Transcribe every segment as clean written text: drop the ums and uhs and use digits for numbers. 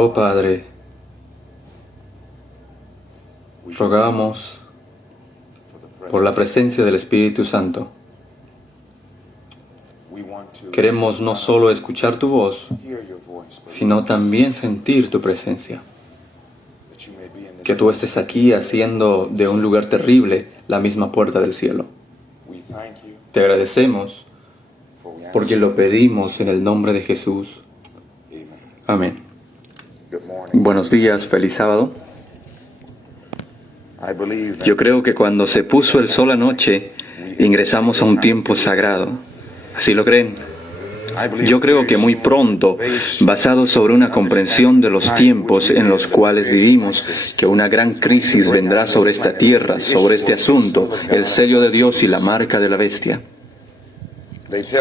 Oh Padre, rogamos por la presencia del Espíritu Santo. Queremos no solo escuchar tu voz, sino también sentir tu presencia. Que tú estés aquí haciendo de un lugar terrible la misma puerta del cielo. Te agradecemos porque lo pedimos en el nombre de Jesús. Amén. Buenos días, feliz sábado. Yo creo que cuando se puso el sol anoche, ingresamos a un tiempo sagrado. ¿Así lo creen? Yo creo que muy pronto, basado sobre una comprensión de los tiempos en los cuales vivimos, que una gran crisis vendrá sobre esta tierra, sobre este asunto, el sello de Dios y la marca de la bestia.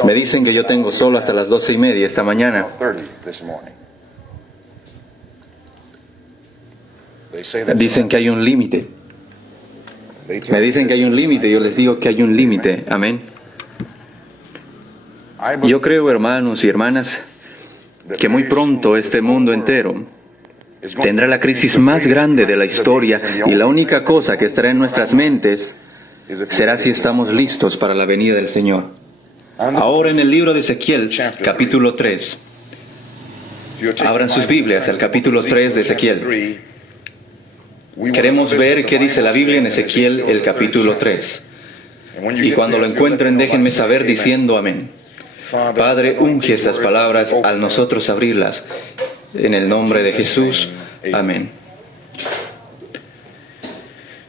Me dicen que yo tengo solo hasta las 12:30 esta mañana. Dicen que hay un límite. Me dicen que hay un límite, yo les digo que hay un límite. Amén. Yo creo, hermanos y hermanas, que muy pronto este mundo entero tendrá la crisis más grande de la historia y la única cosa que estará en nuestras mentes será si estamos listos para la venida del Señor. Ahora en el libro de Ezequiel, capítulo 3. Abran sus Biblias al capítulo 3 de Ezequiel. Queremos ver qué dice la Biblia en Ezequiel, el capítulo 3. Y cuando lo encuentren, déjenme saber diciendo amén. Padre, unge estas palabras al nosotros abrirlas. En el nombre de Jesús. Amén.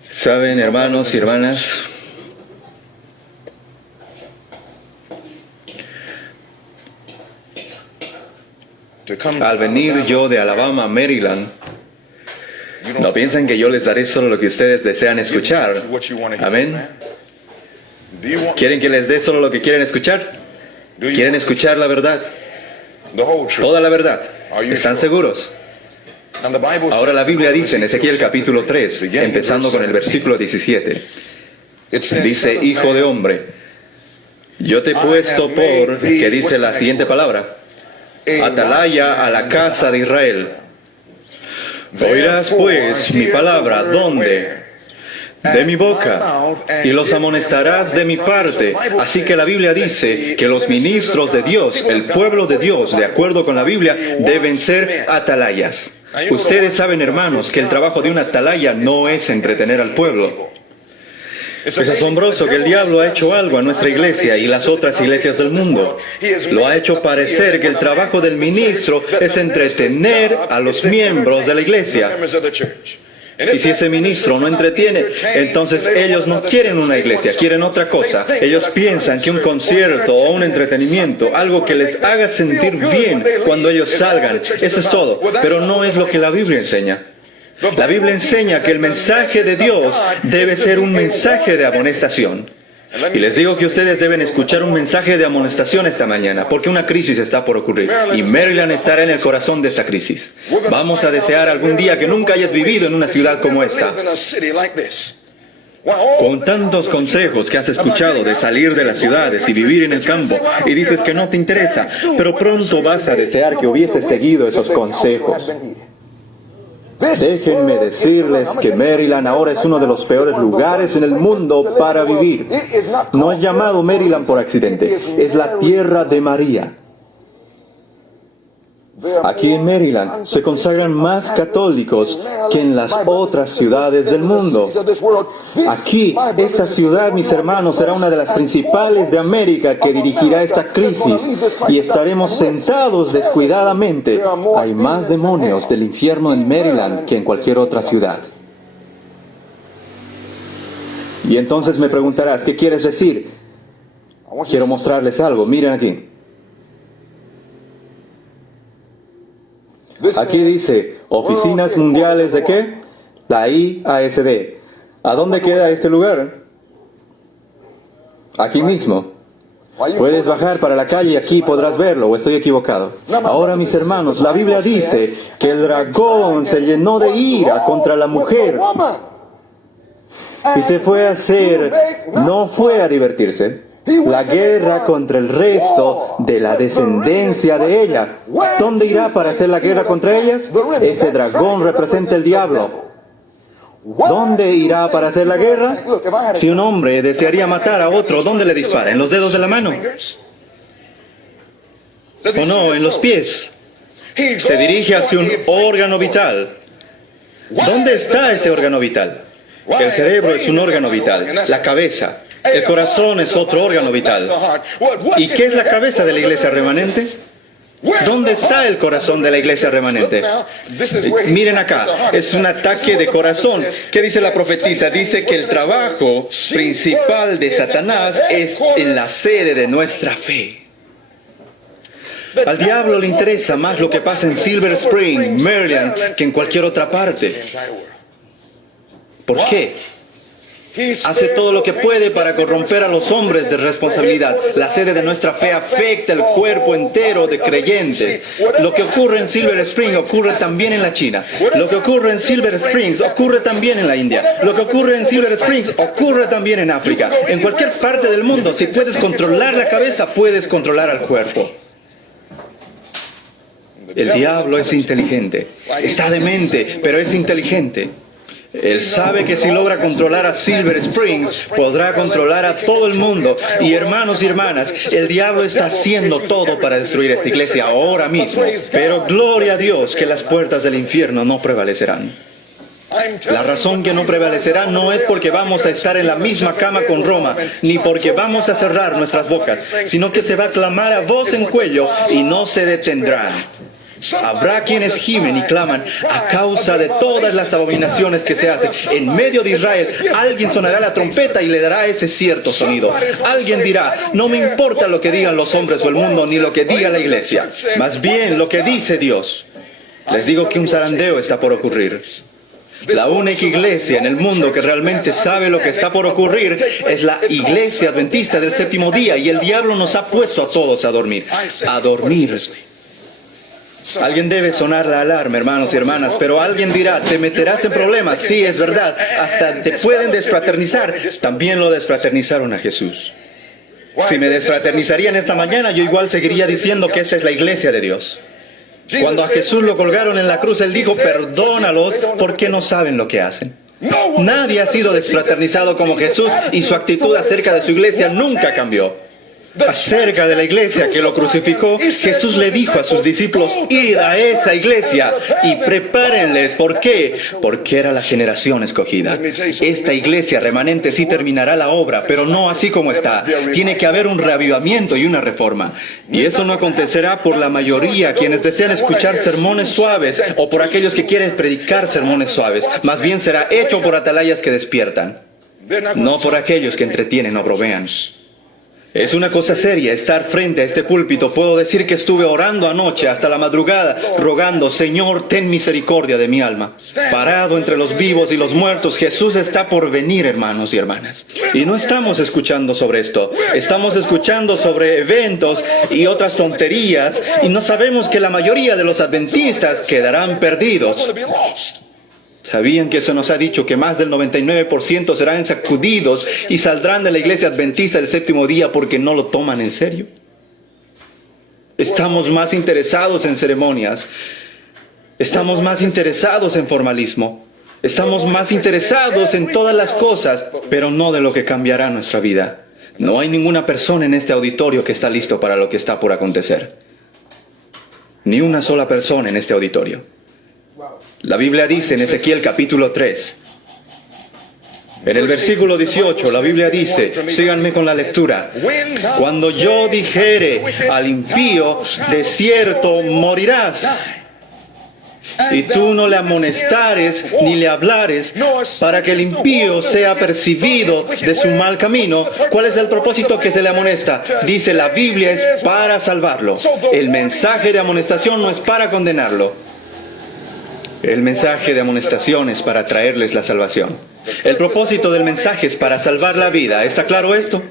Saben, hermanos y hermanas, al venir yo de Alabama a Maryland, no piensan que yo les daré solo lo que ustedes desean escuchar. Amén. ¿Quieren que les dé solo lo que quieren escuchar? ¿Quieren escuchar la verdad? Toda la verdad. ¿Están seguros? Ahora la Biblia dice en Ezequiel capítulo 3, empezando con el versículo 17. Dice, hijo de hombre, yo te he puesto por, que dice la siguiente palabra, atalaya a la casa de Israel. Oirás pues mi palabra, ¿dónde? De mi boca, y los amonestarás de mi parte. Así que la Biblia dice que los ministros de Dios, el pueblo de Dios, de acuerdo con la Biblia, deben ser atalayas. Ustedes saben, hermanos, que el trabajo de un atalaya no es entretener al pueblo. Es asombroso que el diablo ha hecho algo a nuestra iglesia y las otras iglesias del mundo. Lo ha hecho parecer que el trabajo del ministro es entretener a los miembros de la iglesia. Y si ese ministro no entretiene, entonces ellos no quieren una iglesia, quieren otra cosa. Ellos piensan que un concierto o un entretenimiento, algo que les haga sentir bien cuando ellos salgan, eso es todo. Pero no es lo que la Biblia enseña. La Biblia enseña que el mensaje de Dios debe ser un mensaje de amonestación. Y les digo que ustedes deben escuchar un mensaje de amonestación esta mañana, porque una crisis está por ocurrir, y Maryland estará en el corazón de esa crisis. Vamos a desear algún día que nunca hayas vivido en una ciudad como esta. Con tantos consejos que has escuchado de salir de las ciudades y vivir en el campo, y dices que no te interesa, pero pronto vas a desear que hubieses seguido esos consejos. Déjenme decirles que Maryland ahora es uno de los peores lugares en el mundo para vivir. No es llamado Maryland por accidente, es la tierra de María. Aquí en Maryland se consagran más católicos que en las otras ciudades del mundo. Aquí, esta ciudad, mis hermanos, será una de las principales de América que dirigirá esta crisis y estaremos sentados descuidadamente. Hay más demonios del infierno en Maryland que en cualquier otra ciudad. Y entonces me preguntarás, ¿qué quieres decir? Quiero mostrarles algo, miren aquí. Aquí dice, Oficinas Mundiales de ¿qué? La IASD. ¿A dónde queda este lugar? Aquí mismo. Puedes bajar para la calle y aquí podrás verlo, ¿o estoy equivocado? Ahora, mis hermanos, la Biblia dice que el dragón se llenó de ira contra la mujer y se fue a hacer, no fue a divertirse. la guerra contra el resto de la descendencia de ella. ¿Dónde irá para hacer la guerra contra ellas? Ese dragón representa el diablo. ¿Dónde irá para hacer la guerra? Si un hombre desearía matar a otro, ¿dónde le dispara? ¿En los dedos de la mano? ¿O no? ¿En los pies? Se dirige hacia un órgano vital. ¿Dónde está ese órgano vital? El cerebro es un órgano vital. La cabeza. El corazón es otro órgano vital. ¿Y qué es la cabeza de la iglesia remanente? ¿Dónde está el corazón de la iglesia remanente? Miren acá, es un ataque de corazón. ¿Qué dice la profetisa? Dice que el trabajo principal de Satanás es en la sede de nuestra fe. Al diablo le interesa más lo que pasa en Silver Spring, Maryland, que en cualquier otra parte. ¿Por qué? Hace todo lo que puede para corromper a los hombres de responsabilidad. La sede de nuestra fe afecta el cuerpo entero de creyentes. Lo que ocurre en Silver Spring ocurre también en la China. Lo que ocurre en Silver Springs ocurre también en la India. Lo que ocurre en Silver Springs ocurre también en África. En cualquier parte del mundo, si puedes controlar la cabeza, puedes controlar al cuerpo. El diablo es inteligente. Está demente, pero es inteligente. Él sabe que si logra controlar a Silver Springs, podrá controlar a todo el mundo. Y hermanos y hermanas, el diablo está haciendo todo para destruir esta iglesia ahora mismo. Pero gloria a Dios que las puertas del infierno no prevalecerán. La razón que no prevalecerá no es porque vamos a estar en la misma cama con Roma, ni porque vamos a cerrar nuestras bocas, sino que se va a clamar a voz en cuello y no se detendrán. Habrá quienes gimen y claman a causa de todas las abominaciones que se hacen. En medio de Israel, alguien sonará la trompeta y le dará ese cierto sonido. Alguien dirá, no me importa lo que digan los hombres o el mundo, ni lo que diga la iglesia. Más bien lo que dice Dios. Les digo que un zarandeo está por ocurrir. La única iglesia en el mundo que realmente sabe lo que está por ocurrir es la iglesia adventista del séptimo día, y el diablo nos ha puesto a todos a dormir. A dormir. Alguien debe sonar la alarma, hermanos y hermanas, pero alguien dirá, te meterás en problemas. Sí, es verdad, hasta te pueden desfraternizar. También lo desfraternizaron a Jesús. Si me desfraternizarían esta mañana, yo igual seguiría diciendo que esta es la iglesia de Dios. Cuando a Jesús lo colgaron en la cruz, Él dijo, perdónalos porque no saben lo que hacen. Nadie ha sido desfraternizado como Jesús, y su actitud acerca de su iglesia nunca cambió. Acerca de la iglesia que lo crucificó, Jesús le dijo a sus discípulos, id a esa iglesia y prepárenles. ¿Por qué? Porque era la generación escogida. Esta iglesia remanente sí terminará la obra, pero no así como está. Tiene que haber un reavivamiento y una reforma. Y esto no acontecerá por la mayoría quienes desean escuchar sermones suaves, o por aquellos que quieren predicar sermones suaves. Más bien será hecho por atalayas que despiertan, no por aquellos que entretienen o bromean. Es una cosa seria estar frente a este púlpito. Puedo decir que estuve orando anoche hasta la madrugada, rogando, Señor, ten misericordia de mi alma. Parado entre los vivos y los muertos, Jesús está por venir, hermanos y hermanas. Y no estamos escuchando sobre esto. Estamos escuchando sobre eventos y otras tonterías, y no sabemos que la mayoría de los adventistas quedarán perdidos. ¿Sabían que se nos ha dicho que más del 99% serán sacudidos y saldrán de la iglesia adventista del séptimo día porque no lo toman en serio? Estamos más interesados en ceremonias. Estamos más interesados en formalismo. Estamos más interesados en todas las cosas, pero no de lo que cambiará nuestra vida. No hay ninguna persona en este auditorio que está listo para lo que está por acontecer. Ni una sola persona en este auditorio. La Biblia dice en Ezequiel capítulo 3, en el versículo 18, la Biblia dice, síganme con la lectura, cuando yo dijere al impío, de cierto morirás, y tú no le amonestares ni le hablares, para que el impío sea percibido de su mal camino. ¿Cuál es el propósito que se le amonesta? Dice la Biblia, es para salvarlo. El mensaje de amonestación no es para condenarlo. El mensaje de amonestación es para traerles la salvación. El propósito del mensaje es para salvar la vida. ¿Está claro esto?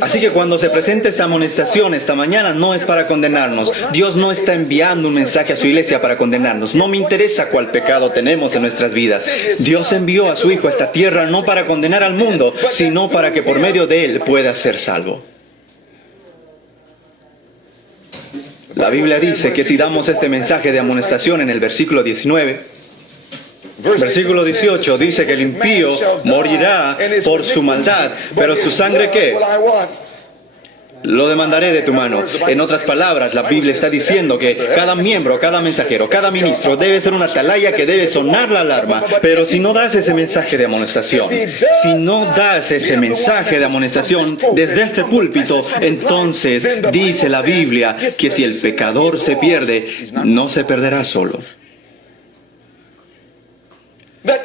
Así que cuando se presente esta amonestación esta mañana, no es para condenarnos. Dios no está enviando un mensaje a su iglesia para condenarnos. No me interesa cuál pecado tenemos en nuestras vidas. Dios envió a su Hijo a esta tierra no para condenar al mundo, sino para que por medio de él pueda ser salvo. La Biblia dice que si damos este mensaje de amonestación en el versículo 19, versículo 18 dice que el impío morirá por su maldad, pero su sangre ¿qué? Lo demandaré de tu mano. En otras palabras, la Biblia está diciendo que cada miembro, cada mensajero, cada ministro debe ser una atalaya que debe sonar la alarma. Pero si no das ese mensaje de amonestación, si no das ese mensaje de amonestación desde este púlpito, entonces dice la Biblia que si el pecador se pierde, no se perderá solo.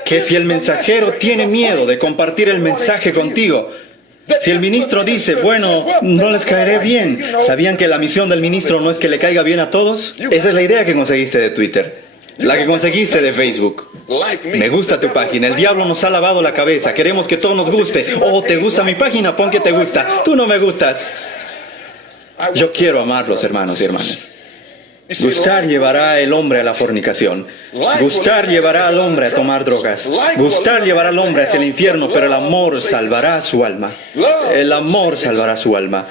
Que si el mensajero tiene miedo de compartir el mensaje contigo, si el ministro dice, bueno, no les caeré bien, ¿sabían que la misión del ministro no es que le caiga bien a todos? Esa es la idea que conseguiste de Twitter, la que conseguiste de Facebook. Me gusta tu página, el diablo nos ha lavado la cabeza, queremos que todo nos guste. Oh, ¿te gusta mi página? Pon que te gusta. Tú no me gustas. Yo quiero amarlos, hermanos y hermanas. Gustar llevará al hombre a la fornicación. Gustar llevará al hombre a tomar drogas. Gustar llevará al hombre hacia el infierno, pero el amor salvará su alma. El amor salvará su alma.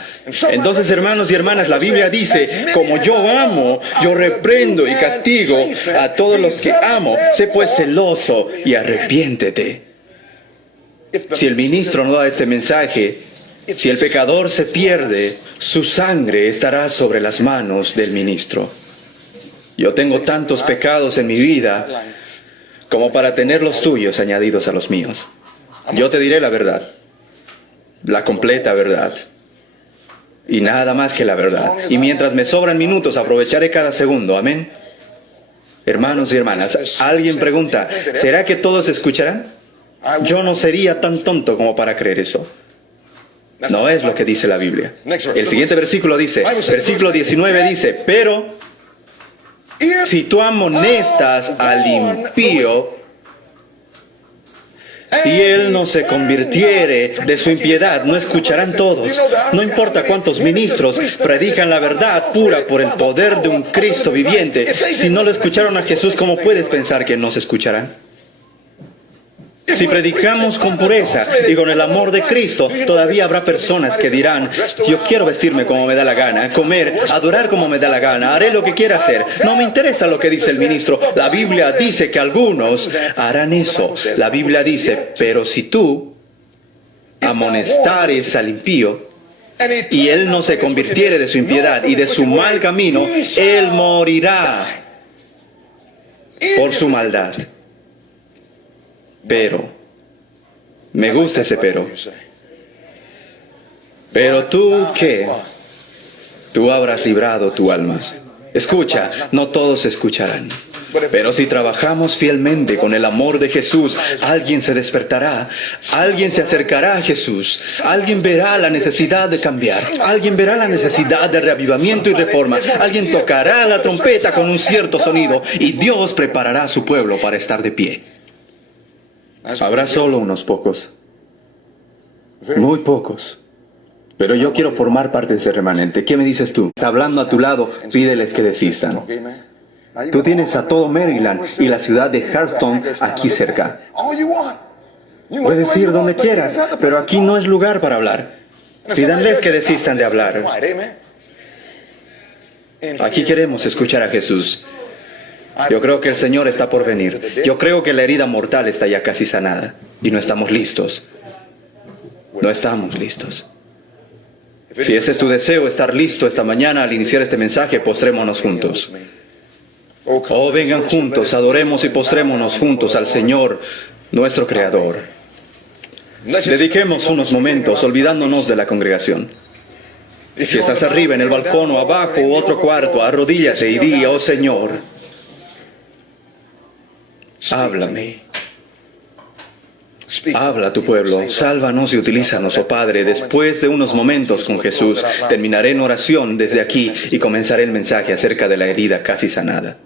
Entonces, hermanos y hermanas, la Biblia dice, como yo amo, yo reprendo y castigo a todos los que amo. Sé pues celoso y arrepiéntete. Si el ministro no da este mensaje, si el pecador se pierde, su sangre estará sobre las manos del ministro. Yo tengo tantos pecados en mi vida como para tener los tuyos añadidos a los míos. Yo te diré la verdad, la completa verdad, y nada más que la verdad. Y mientras me sobran minutos, aprovecharé cada segundo. Amén. Hermanos y hermanas, alguien pregunta, ¿será que todos escucharán? Yo no sería tan tonto como para creer eso. No es lo que dice la Biblia. El siguiente versículo dice, versículo 19 dice, pero si tú amonestas al impío y él no se convirtiere de su impiedad, no escucharán todos. No importa cuántos ministros predican la verdad pura por el poder de un Cristo viviente. Si no lo escucharon a Jesús, ¿cómo puedes pensar que no se escucharán? Si predicamos con pureza y con el amor de Cristo, todavía habrá personas que dirán, yo quiero vestirme como me da la gana, comer, adorar como me da la gana, haré lo que quiera hacer. No me interesa lo que dice el ministro. La Biblia dice que algunos harán eso. La Biblia dice, pero si tú amonestares al impío y él no se convirtiere de su impiedad y de su mal camino, él morirá por su maldad. Pero, me gusta ese pero tú, ¿qué? Tú habrás librado tu alma. Escucha, no todos escucharán. Pero si trabajamos fielmente con el amor de Jesús, alguien se despertará, alguien se acercará a Jesús, alguien verá la necesidad de cambiar, alguien verá la necesidad de reavivamiento y reforma, alguien tocará la trompeta con un cierto sonido y Dios preparará a su pueblo para estar de pie. Habrá solo unos pocos, muy pocos. Pero yo quiero formar parte de ese remanente. ¿Qué me dices tú? Está hablando a tu lado, pídeles que desistan. Tú tienes a todo Maryland y la ciudad de Hartson aquí cerca. Puedes ir donde quieras, pero aquí no es lugar para hablar. Pídanles que desistan de hablar. Aquí queremos escuchar a Jesús. Yo creo que el Señor está por venir. Yo creo que la herida mortal está ya casi sanada. Y no estamos listos. No estamos listos. Si ese es tu deseo, estar listo esta mañana al iniciar este mensaje, postrémonos juntos. Oh, vengan juntos, adoremos y postrémonos juntos al Señor, nuestro Creador. Dediquemos unos momentos olvidándonos de la congregación. Si estás arriba en el balcón o abajo u otro cuarto, arrodíllate y di, oh Señor, háblame. Habla a tu pueblo, sálvanos y utilízanos, oh Padre. Después de unos momentos con Jesús, terminaré en oración desde aquí y comenzaré el mensaje acerca de la herida casi sanada.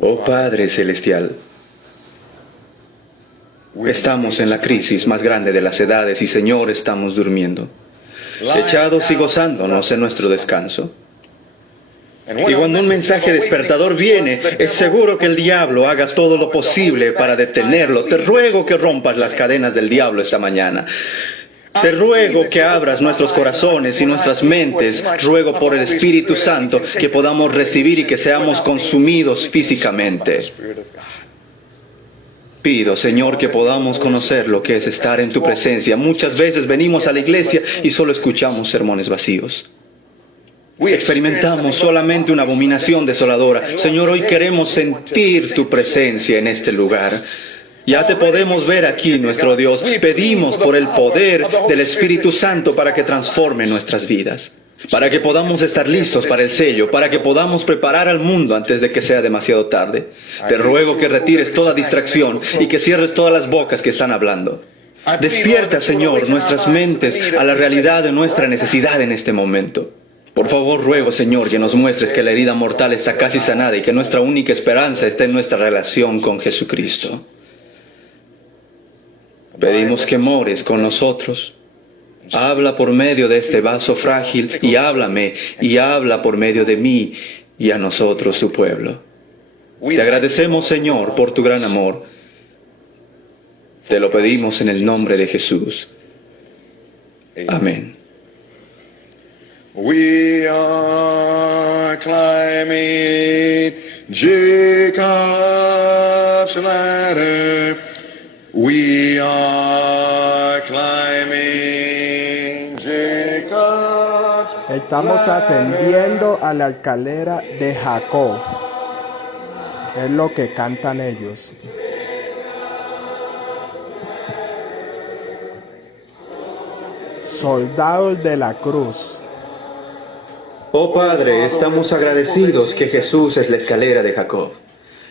Oh Padre Celestial, estamos en la crisis más grande de las edades y Señor, estamos durmiendo, echados y gozándonos en nuestro descanso. Y cuando un mensaje despertador viene, es seguro que el diablo haga todo lo posible para detenerlo. Te ruego que rompas las cadenas del diablo esta mañana. Te ruego que abras nuestros corazones y nuestras mentes. Ruego por el Espíritu Santo que podamos recibir y que seamos consumidos físicamente. Pido, Señor, que podamos conocer lo que es estar en tu presencia. Muchas veces venimos a la iglesia y solo escuchamos sermones vacíos. Experimentamos solamente una abominación desoladora. Señor, hoy queremos sentir tu presencia en este lugar. Ya te podemos ver aquí, nuestro Dios. Pedimos por el poder del Espíritu Santo para que transforme nuestras vidas. Para que podamos estar listos para el sello, para que podamos preparar al mundo antes de que sea demasiado tarde. Te ruego que retires toda distracción y que cierres todas las bocas que están hablando. Despierta, Señor, nuestras mentes a la realidad de nuestra necesidad en este momento. Por favor, ruego, Señor, que nos muestres que la herida mortal está casi sanada y que nuestra única esperanza está en nuestra relación con Jesucristo. Pedimos que mores con nosotros. Habla por medio de este vaso frágil y háblame y habla por medio de mí y a nosotros, su pueblo. Te agradecemos, Señor, por tu gran amor. Te lo pedimos en el nombre de Jesús. Amén. We are climbing Jacob's ladder. We are climbing Jacob's ladder. Estamos ascendiendo a la escalera de Jacob. Es lo que cantan ellos. Soldados de la cruz. Oh Padre, estamos agradecidos que Jesús es la escalera de Jacob.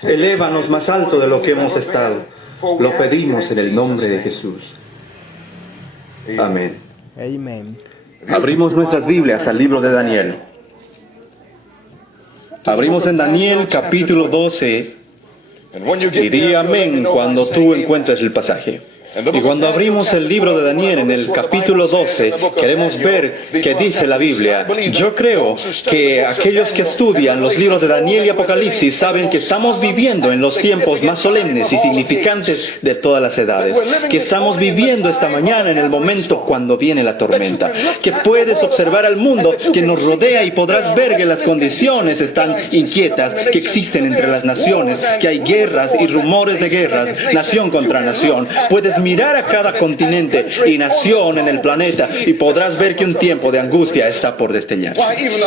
Elévanos más alto de lo que hemos estado. Lo pedimos en el nombre de Jesús. Amén. Amén. Abrimos nuestras Biblias al libro de Daniel. Abrimos en Daniel capítulo 12 y di amén cuando tú encuentres el pasaje. Y cuando abrimos el libro de Daniel en el capítulo 12, queremos ver qué dice la Biblia. Yo creo que aquellos que estudian los libros de Daniel y Apocalipsis saben que estamos viviendo en los tiempos más solemnes y significantes de todas las edades. Que estamos viviendo esta mañana en el momento cuando viene la tormenta. Que puedes observar al mundo que nos rodea y podrás ver que las condiciones están inquietas, que existen entre las naciones, que hay guerras y rumores de guerras, nación contra nación. Puedes mirar a cada continente y nación en el planeta y podrás ver que un tiempo de angustia está por destellar.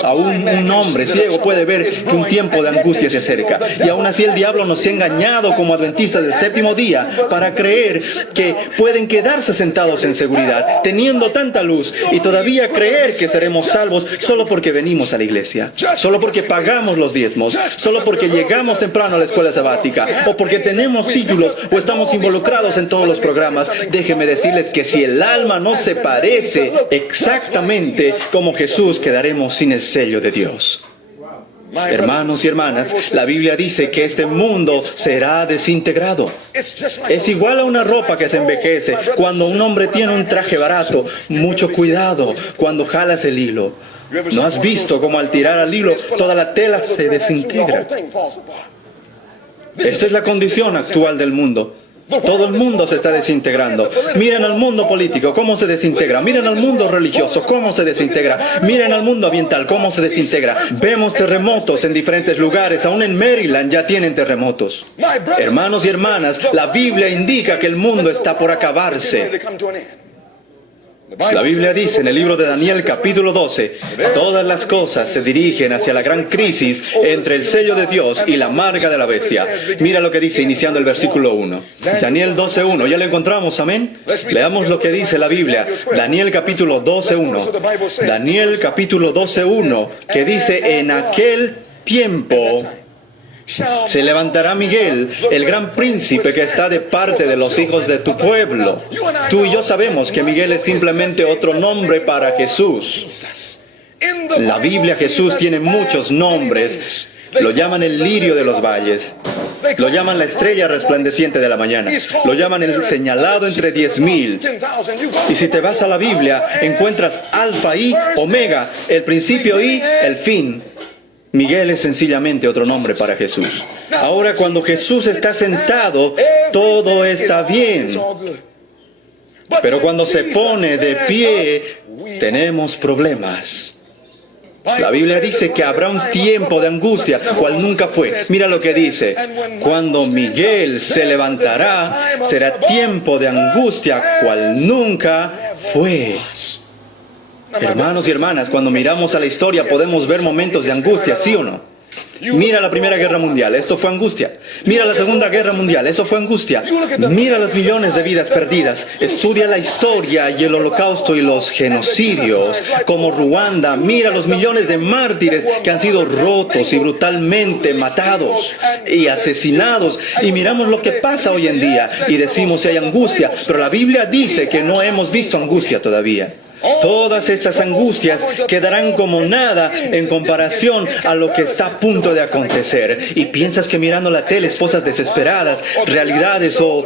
Aún un hombre ciego puede ver que un tiempo de angustia se acerca. Y aún así el diablo nos ha engañado como adventistas del séptimo día para creer que pueden quedarse sentados en seguridad, teniendo tanta luz y todavía creer que seremos salvos solo porque venimos a la iglesia, solo porque pagamos los diezmos, solo porque llegamos temprano a la escuela sabática o porque tenemos títulos o estamos involucrados en todos los programas. Déjenme decirles que si el alma no se parece exactamente como Jesús, quedaremos sin el sello de Dios. Hermanos y hermanas, la Biblia dice que este mundo será desintegrado. Es igual a una ropa que se envejece. Cuando un hombre tiene un traje barato, mucho cuidado cuando jalas el hilo. ¿No has visto cómo al tirar al hilo toda la tela se desintegra? Esta es la condición actual del mundo. Todo el mundo se está desintegrando. Miren al mundo político, cómo se desintegra. Miren al mundo religioso, cómo se desintegra. Miren al mundo ambiental, cómo se desintegra. Vemos terremotos en diferentes lugares. Aún en Maryland ya tienen terremotos. Hermanos y hermanas, la Biblia indica que el mundo está por acabarse. La Biblia dice en el libro de Daniel capítulo 12, todas las cosas se dirigen hacia la gran crisis entre el sello de Dios y la marca de la bestia. Mira lo que dice iniciando el versículo 1. Daniel 12:1, ¿ya lo encontramos? Amén. Leamos lo que dice la Biblia. Daniel capítulo 12:1. Daniel capítulo 12:1, que dice, en aquel tiempo se levantará Miguel, el gran príncipe que está de parte de los hijos de tu pueblo. Tú y yo sabemos que Miguel es simplemente otro nombre para Jesús. En la Biblia Jesús tiene muchos nombres. Lo llaman el lirio de los valles. Lo llaman la estrella resplandeciente de la mañana. Lo llaman el señalado entre 10,000. Y si te vas a la Biblia, encuentras Alfa y Omega, el principio y el fin. Miguel es sencillamente otro nombre para Jesús. Ahora, cuando Jesús está sentado, todo está bien. Pero cuando se pone de pie, tenemos problemas. La Biblia dice que habrá un tiempo de angustia, cual nunca fue. Mira lo que dice. Cuando Miguel se levantará, será tiempo de angustia, cual nunca fue. Hermanos y hermanas, cuando miramos a la historia podemos ver momentos de angustia, ¿sí o no? Mira la Primera Guerra Mundial, esto fue angustia. Mira la Segunda Guerra Mundial, eso fue angustia. Mira los millones de vidas perdidas. Estudia la historia y el holocausto y los genocidios, como Ruanda. Mira los millones de mártires que han sido rotos y brutalmente matados y asesinados. Y miramos lo que pasa hoy en día y decimos si hay angustia, pero la Biblia dice que no hemos visto angustia todavía. Todas estas angustias quedarán como nada en comparación a lo que está a punto de acontecer. Y piensas que mirando la tele, esposas desesperadas, realidades o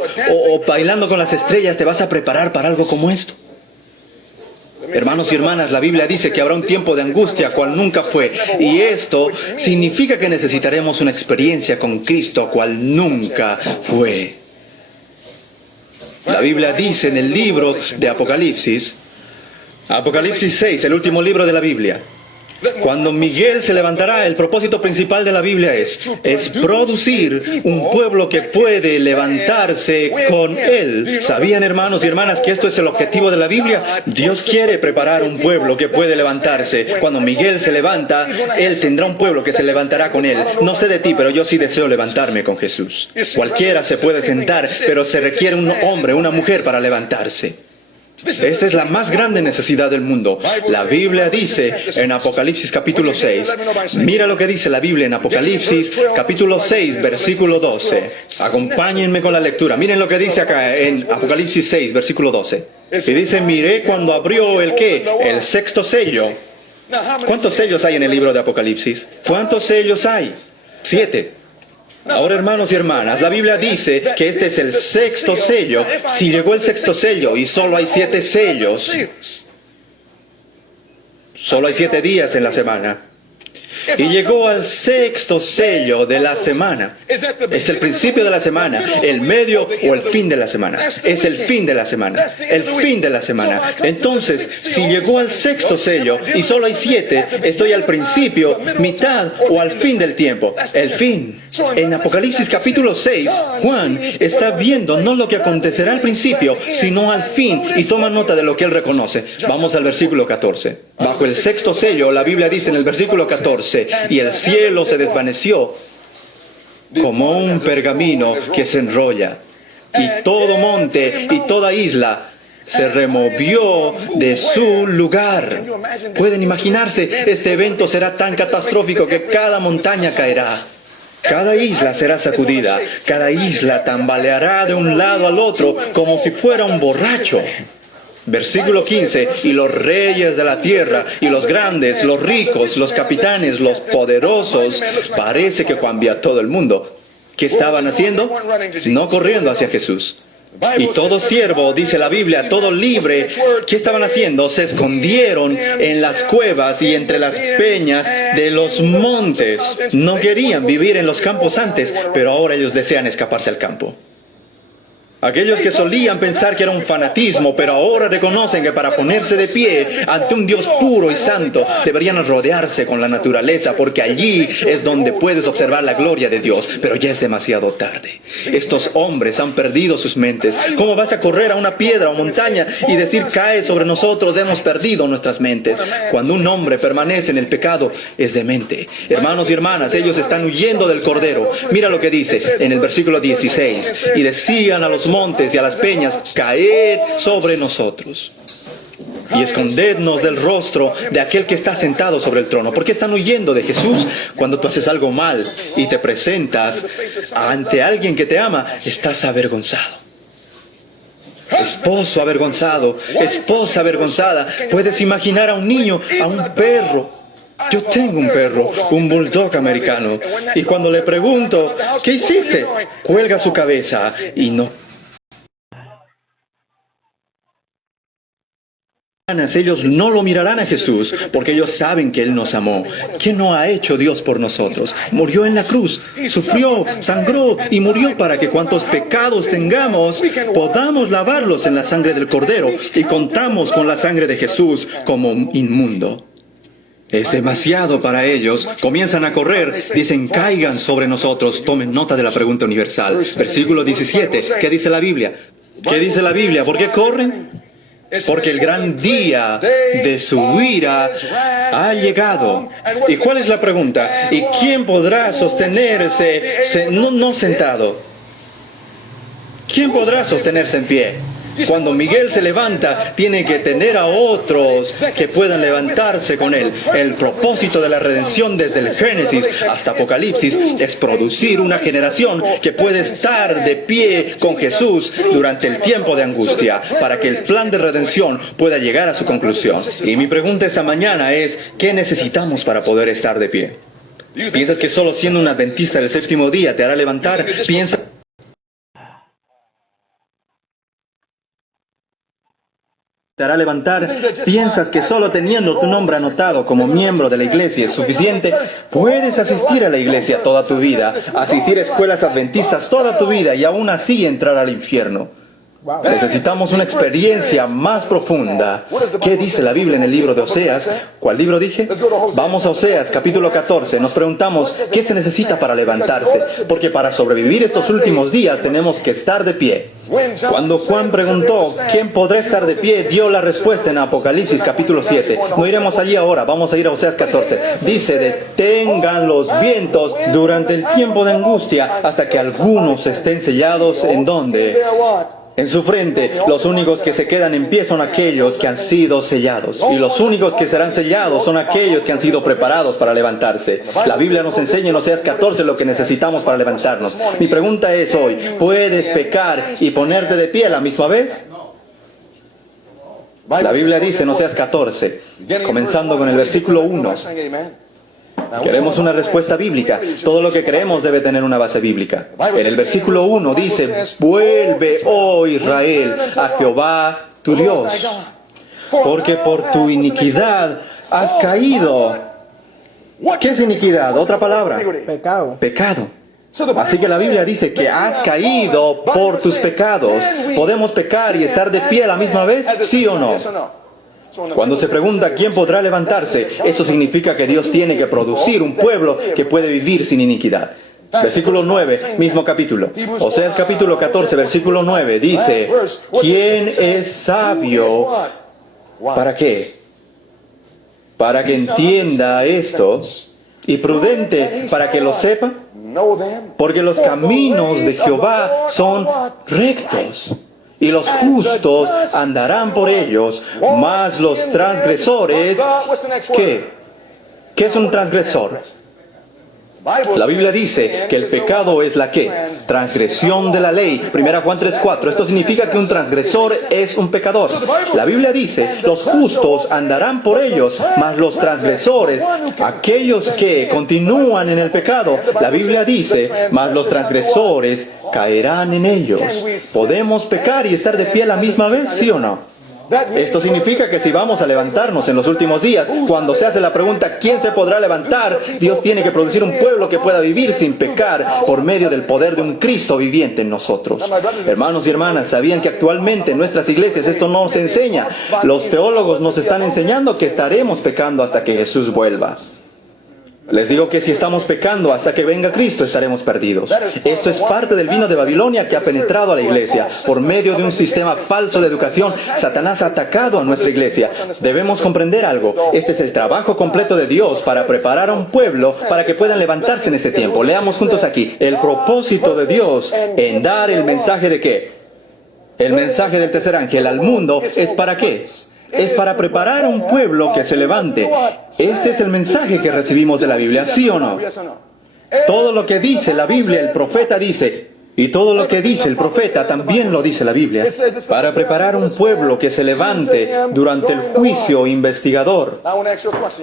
bailando con las estrellas, te vas a preparar para algo como esto. Hermanos y hermanas, la Biblia dice que habrá un tiempo de angustia cual nunca fue. Y esto significa que necesitaremos una experiencia con Cristo cual nunca fue. La Biblia dice en el libro de Apocalipsis 6, el último libro de la Biblia. Cuando Miguel se levantará, el propósito principal de la Biblia es producir un pueblo que puede levantarse con él. ¿Sabían, hermanos y hermanas, que esto es el objetivo de la Biblia? Dios quiere preparar un pueblo que puede levantarse. Cuando Miguel se levanta, él tendrá un pueblo que se levantará con él. No sé de ti, pero yo sí deseo levantarme con Jesús. Cualquiera se puede sentar, pero se requiere un hombre, una mujer para levantarse. Esta es la más grande necesidad del mundo. La Biblia dice en Apocalipsis capítulo 6. Mira lo que dice la Biblia en Apocalipsis capítulo 6, versículo 12. Acompáñenme con la lectura. Miren lo que dice acá en Apocalipsis 6, versículo 12. Y dice, miré cuando abrió el ¿qué? El sexto sello. ¿Cuántos sellos hay en el libro de Apocalipsis? ¿Cuántos sellos hay? 7. Ahora, hermanos y hermanas, la Biblia dice que este es el sexto sello. Si llegó el sexto sello y solo hay 7 sellos, solo hay 7 días en la semana. Y llegó al sexto sello de la semana. Es el principio de la semana, el medio o el fin de la semana. Es el fin de la semana, el fin de la semana. Entonces, si llegó al sexto sello y solo hay 7, estoy al principio, mitad o al fin del tiempo. El fin. En Apocalipsis capítulo 6, Juan está viendo no lo que acontecerá al principio, sino al fin, y toma nota de lo que él reconoce. Vamos al versículo 14. Bajo el sexto sello, la Biblia dice en el versículo 14, y el cielo se desvaneció como un pergamino que se enrolla, y todo monte y toda isla se removió de su lugar. Pueden imaginarse, este evento será tan catastrófico que cada montaña caerá. Cada isla será sacudida, cada isla tambaleará de un lado al otro como si fuera un borracho. Versículo 15, y los reyes de la tierra, y los grandes, los ricos, los capitanes, los poderosos, parece que cambia todo el mundo. ¿Qué estaban haciendo? No corriendo hacia Jesús. Y todo siervo, dice la Biblia, todo libre, ¿qué estaban haciendo? Se escondieron en las cuevas y entre las peñas de los montes. No querían vivir en los campos antes, pero ahora ellos desean escaparse al campo. Aquellos que solían pensar que era un fanatismo, pero ahora reconocen que para ponerse de pie ante un Dios puro y santo, deberían rodearse con la naturaleza, porque allí es donde puedes observar la gloria de Dios, pero ya es demasiado tarde. Estos hombres han perdido sus mentes. ¿Cómo vas a correr a una piedra o montaña y decir, cae sobre nosotros? Hemos perdido nuestras mentes. Cuando un hombre permanece en el pecado, es demente. Hermanos y hermanas, ellos están huyendo del Cordero. Mira lo que dice en el versículo 16. Y decían a los montes y a las peñas, caed sobre nosotros y escondednos del rostro de aquel que está sentado sobre el trono. ¿Por qué están huyendo de Jesús? Cuando tú haces algo mal y te presentas ante alguien que te ama, estás avergonzado. Esposo avergonzado, esposa avergonzada. Puedes imaginar a un niño, a un perro, Yo tengo un perro, un bulldog americano, y cuando le pregunto, ¿qué hiciste?, cuelga su cabeza y no. Ellos no lo mirarán a Jesús, porque ellos saben que Él nos amó. ¿Qué no ha hecho Dios por nosotros? Murió en la cruz, sufrió, sangró y murió para que cuantos pecados tengamos, podamos lavarlos en la sangre del Cordero, y contamos con la sangre de Jesús como inmundo. Es demasiado para ellos. Comienzan a correr, dicen, caigan sobre nosotros. Tomen nota de la pregunta universal. Versículo 17, ¿qué dice la Biblia? ¿Qué dice la Biblia? ¿Por qué corren? Porque el gran día de su ira ha llegado. ¿Y cuál es la pregunta? ¿Y quién podrá sostenerse no sentado? ¿Quién podrá sostenerse en pie? Cuando Miguel se levanta, tiene que tener a otros que puedan levantarse con él. El propósito de la redención desde el Génesis hasta Apocalipsis es producir una generación que puede estar de pie con Jesús durante el tiempo de angustia, para que el plan de redención pueda llegar a su conclusión. Y mi pregunta esta mañana es, ¿qué necesitamos para poder estar de pie? ¿Piensas que solo siendo un adventista del séptimo día te hará levantar? ¿Piensas que solo teniendo tu nombre anotado como miembro de la iglesia es suficiente? Puedes asistir a la iglesia toda tu vida, asistir a escuelas adventistas toda tu vida y aún así entrar al infierno. Necesitamos una experiencia más profunda. ¿Qué dice la Biblia en el libro de Oseas? ¿Cuál libro dije? Vamos a Oseas, capítulo 14. Nos preguntamos, ¿qué se necesita para levantarse? Porque para sobrevivir estos últimos días tenemos que estar de pie. Cuando Juan preguntó, ¿quién podrá estar de pie?, dio la respuesta en Apocalipsis, capítulo 7. No iremos allí ahora, vamos a ir a Oseas 14. Dice, detengan los vientos durante el tiempo de angustia hasta que algunos estén sellados. ¿En dónde? En su frente. Los únicos que se quedan en pie son aquellos que han sido sellados. Y los únicos que serán sellados son aquellos que han sido preparados para levantarse. La Biblia nos enseña en Oseas 14 lo que necesitamos para levantarnos. Mi pregunta es hoy, ¿puedes pecar y ponerte de pie a la misma vez? La Biblia dice en Oseas 14, comenzando con el versículo 1. Queremos una respuesta bíblica. Todo lo que creemos debe tener una base bíblica. En el versículo 1 dice, vuelve, oh Israel, a Jehová tu Dios, porque por tu iniquidad has caído. ¿Qué es iniquidad? Otra palabra. Pecado. Pecado. Así que la Biblia dice que has caído por tus pecados. ¿Podemos pecar y estar de pie a la misma vez? ¿Sí o no? Cuando se pregunta quién podrá levantarse, eso significa que Dios tiene que producir un pueblo que puede vivir sin iniquidad. Versículo 9, mismo capítulo. Oseas capítulo 14, versículo 9, dice, ¿quién es sabio? ¿Para qué? Para que entienda esto, y prudente para que lo sepa, porque los caminos de Jehová son rectos, y los justos andarán por ellos, mas los transgresores, ¿qué? ¿Qué es un transgresor? La Biblia dice que el pecado es la ¿qué? Transgresión de la ley. 1 Juan 3:4. Esto significa que un transgresor es un pecador. La Biblia dice, los justos andarán por ellos, mas los transgresores, aquellos que continúan en el pecado, la Biblia dice, mas los transgresores caerán en ellos. ¿Podemos pecar y estar de pie a la misma vez, sí o no? Esto significa que si vamos a levantarnos en los últimos días, cuando se hace la pregunta ¿quién se podrá levantar?, Dios tiene que producir un pueblo que pueda vivir sin pecar por medio del poder de un Cristo viviente en nosotros. Hermanos y hermanas, ¿sabían que actualmente en nuestras iglesias esto no se enseña? Los teólogos nos están enseñando que estaremos pecando hasta que Jesús vuelva. Les digo que si estamos pecando hasta que venga Cristo, estaremos perdidos. Esto es parte del vino de Babilonia que ha penetrado a la iglesia. Por medio de un sistema falso de educación, Satanás ha atacado a nuestra iglesia. Debemos comprender algo. Este es el trabajo completo de Dios para preparar a un pueblo para que puedan levantarse en este tiempo. Leamos juntos aquí. El propósito de Dios en dar el mensaje de ¿qué? El mensaje del tercer ángel al mundo es ¿para qué? Es para preparar a un pueblo que se levante. Este es el mensaje que recibimos de la Biblia, ¿sí o no? Todo lo que dice la Biblia, el profeta dice, Y todo lo que dice el profeta también lo dice la Biblia. Para preparar un pueblo que se levante durante el juicio investigador.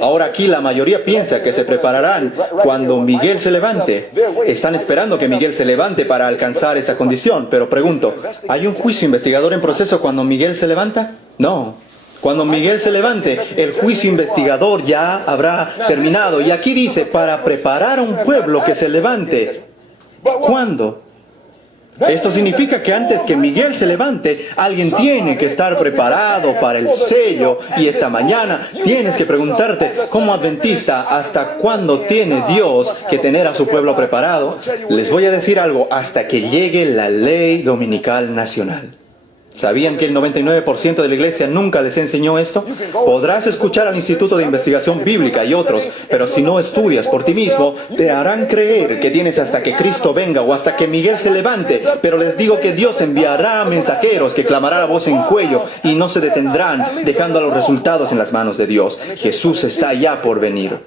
Ahora aquí la mayoría piensa que se prepararán cuando Miguel se levante. Están esperando que Miguel se levante para alcanzar esa condición. Pero pregunto, ¿hay un juicio investigador en proceso cuando Miguel se levanta? No. Cuando Miguel se levante, el juicio investigador ya habrá terminado. Y aquí dice, para preparar a un pueblo que se levante. ¿Cuándo? Esto significa que antes que Miguel se levante, alguien tiene que estar preparado para el sello. Y esta mañana tienes que preguntarte, como adventista, ¿hasta cuándo tiene Dios que tener a su pueblo preparado? Les voy a decir algo, hasta que llegue la ley dominical nacional. ¿Sabían que el 99% de la iglesia nunca les enseñó esto? Podrás escuchar al Instituto de Investigación Bíblica y otros, pero si no estudias por ti mismo, te harán creer que tienes hasta que Cristo venga o hasta que Miguel se levante. Pero les digo que Dios enviará mensajeros que clamarán a voz en cuello y no se detendrán, dejando a los resultados en las manos de Dios. Jesús está ya por venir.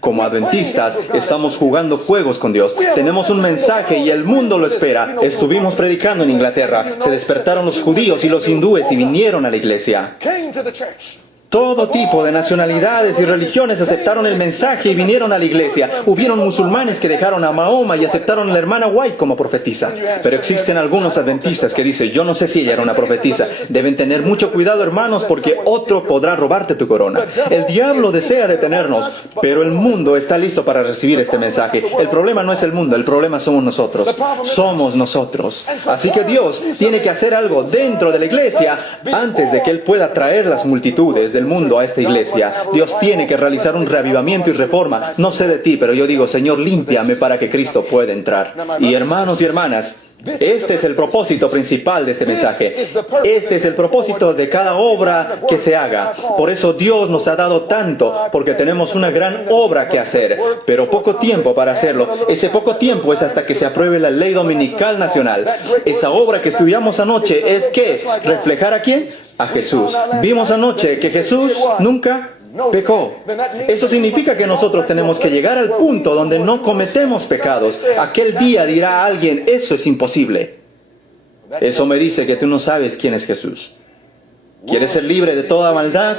Como adventistas, estamos jugando juegos con Dios. Tenemos un mensaje y el mundo lo espera. Estuvimos predicando en Inglaterra. Se despertaron los judíos y los hindúes y vinieron a la iglesia. Todo tipo de nacionalidades y religiones aceptaron el mensaje y vinieron a la iglesia. Hubieron musulmanes que dejaron a Mahoma y aceptaron a la hermana White como profetisa. Pero existen algunos adventistas que dicen, yo no sé si ella era una profetisa. Deben tener mucho cuidado, hermanos, porque otro podrá robarte tu corona. El diablo desea detenernos, pero el mundo está listo para recibir este mensaje. El problema no es el mundo, el problema somos nosotros. Somos nosotros. Así que Dios tiene que hacer algo dentro de la iglesia antes de que Él pueda traer las multitudes del mundo a esta iglesia. Dios tiene que realizar un reavivamiento y reforma. No sé de ti, pero yo digo, Señor, límpiame para que Cristo pueda entrar. Y hermanos y hermanas, este es el propósito principal de este mensaje. Este es el propósito de cada obra que se haga. Por eso Dios nos ha dado tanto, porque tenemos una gran obra que hacer, pero poco tiempo para hacerlo. Ese poco tiempo es hasta que se apruebe la ley dominical nacional. Esa obra que estudiamos anoche es ¿qué? ¿Reflejar a quién? A Jesús. Vimos anoche que Jesús nunca pecó. Eso significa que nosotros tenemos que llegar al punto donde no cometemos pecados. Aquel día dirá alguien, eso es imposible. Eso me dice que tú no sabes quién es Jesús. ¿Quieres ser libre de toda maldad?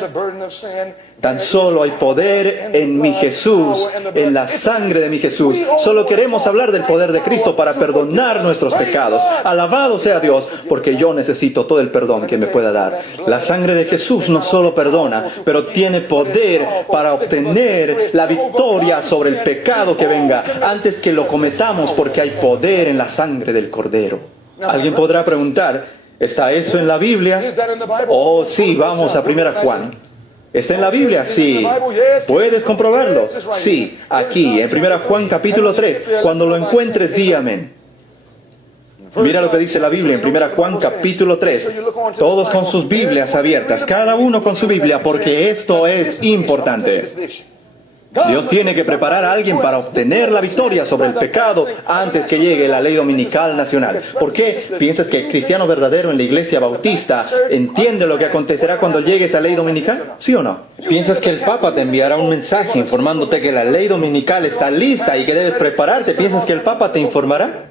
Tan solo hay poder en mi Jesús, en la sangre de mi Jesús. Solo queremos hablar del poder de Cristo para perdonar nuestros pecados. Alabado sea Dios, porque yo necesito todo el perdón que me pueda dar. La sangre de Jesús no solo perdona, pero tiene poder para obtener la victoria sobre el pecado que venga antes que lo cometamos, porque hay poder en la sangre del Cordero. Alguien podrá preguntar, ¿está eso en la Biblia? Oh, sí, vamos a 1 Juan. ¿Está en la Biblia? Sí. ¿Puedes comprobarlo? Sí, aquí, en 1 Juan capítulo 3. Cuando lo encuentres, di amén. Mira lo que dice la Biblia en 1 Juan capítulo 3. Todos con sus Biblias abiertas, cada uno con su Biblia, porque esto es importante. Dios tiene que preparar a alguien para obtener la victoria sobre el pecado antes que llegue la ley dominical nacional. ¿Por qué piensas que el cristiano verdadero en la iglesia bautista entiende lo que acontecerá cuando llegue esa ley dominical? ¿Sí o no? ¿Piensas que el Papa te enviará un mensaje informándote que la ley dominical está lista y que debes prepararte? ¿Piensas que el Papa te informará?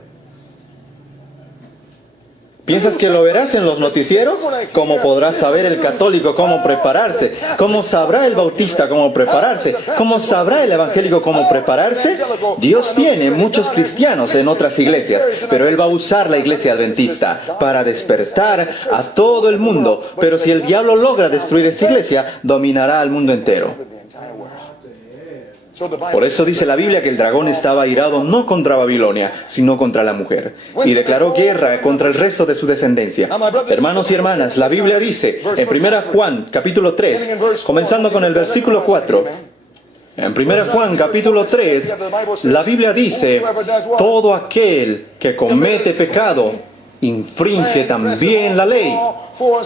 ¿Piensas que lo verás en los noticieros? ¿Cómo podrá saber el católico cómo prepararse? ¿Cómo sabrá el bautista cómo prepararse? ¿Cómo sabrá el evangélico cómo prepararse? Dios tiene muchos cristianos en otras iglesias, pero Él va a usar la iglesia adventista para despertar a todo el mundo. Pero si el diablo logra destruir esta iglesia, dominará al mundo entero. Por eso dice la Biblia que el dragón estaba airado no contra Babilonia, sino contra la mujer, y declaró guerra contra el resto de su descendencia. Hermanos y hermanas, la Biblia dice en 1 Juan capítulo 3, comenzando con el versículo 4, en 1 Juan capítulo 3, la Biblia dice, todo aquel que comete pecado infringe también la ley,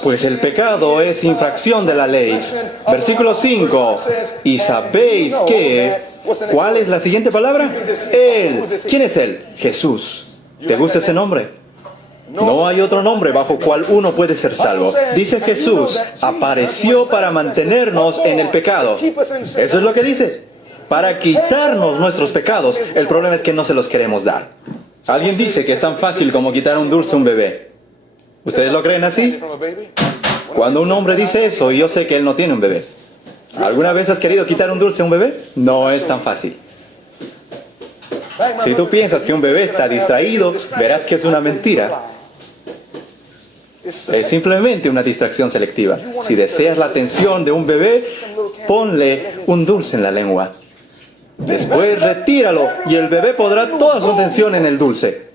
pues el pecado es infracción de la ley. Versículo 5, y sabéis que, ¿cuál es la siguiente palabra? Él. ¿Quién es Él? Jesús. ¿Te gusta ese nombre? No hay otro nombre bajo cual uno puede ser salvo. Dice Jesús, apareció para mantenernos en el pecado. Eso es lo que dice. Para quitarnos nuestros pecados. El problema es que no se los queremos dar. Alguien dice que es tan fácil como quitar un dulce a un bebé. ¿Ustedes lo creen así? Cuando un hombre dice eso, y yo sé que él no tiene un bebé. ¿Alguna vez has querido quitar un dulce a un bebé? No es tan fácil. Si tú piensas que un bebé está distraído, verás que es una mentira. Es simplemente una distracción selectiva. Si deseas la atención de un bebé, ponle un dulce en la lengua. Después retíralo y el bebé podrá toda su atención en el dulce.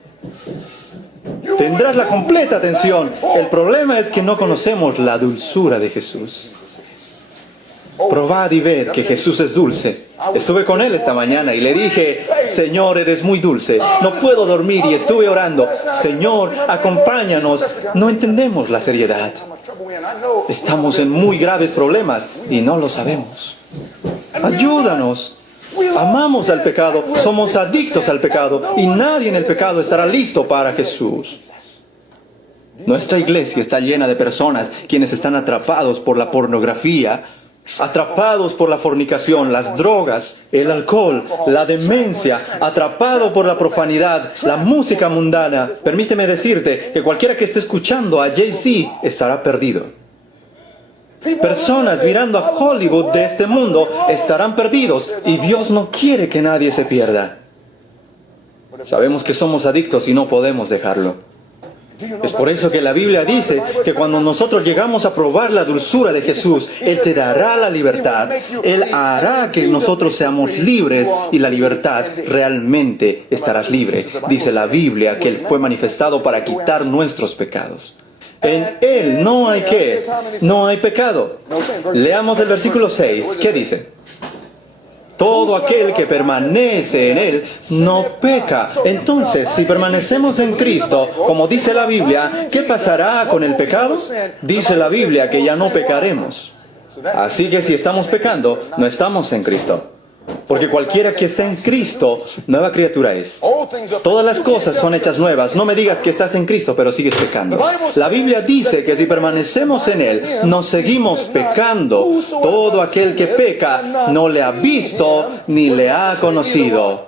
Tendrás la completa atención. El problema es que no conocemos la dulzura de Jesús. Probad y ved que Jesús es dulce. Estuve con él esta mañana y le dije, Señor, eres muy dulce. No puedo dormir y estuve orando. Señor, acompáñanos. No entendemos la seriedad. Estamos en muy graves problemas y no lo sabemos. Ayúdanos. Amamos al pecado, somos adictos al pecado y nadie en el pecado estará listo para Jesús. Nuestra iglesia está llena de personas quienes están atrapados por la pornografía, atrapados por la fornicación, las drogas, el alcohol, la demencia, atrapado por la profanidad, la música mundana. Permíteme decirte que cualquiera que esté escuchando a Jay-Z estará perdido. Personas mirando a Hollywood de este mundo estarán perdidos y Dios no quiere que nadie se pierda. Sabemos que somos adictos y no podemos dejarlo. Es por eso que la Biblia dice que cuando nosotros llegamos a probar la dulzura de Jesús, Él te dará la libertad. Él hará que nosotros seamos libres y la libertad realmente estarás libre. Dice la Biblia que Él fue manifestado para quitar nuestros pecados. En Él no hay qué, no hay pecado. Leamos el versículo 6. ¿Qué dice? Todo aquel que permanece en Él no peca. Entonces, si permanecemos en Cristo, como dice la Biblia, ¿qué pasará con el pecado? Dice la Biblia que ya no pecaremos. Así que si estamos pecando, no estamos en Cristo. Porque cualquiera que está en Cristo, nueva criatura es. Todas las cosas son hechas nuevas. No me digas que estás en Cristo, pero sigues pecando. La Biblia dice que si permanecemos en Él, no seguimos pecando. Todo aquel que peca no le ha visto ni le ha conocido.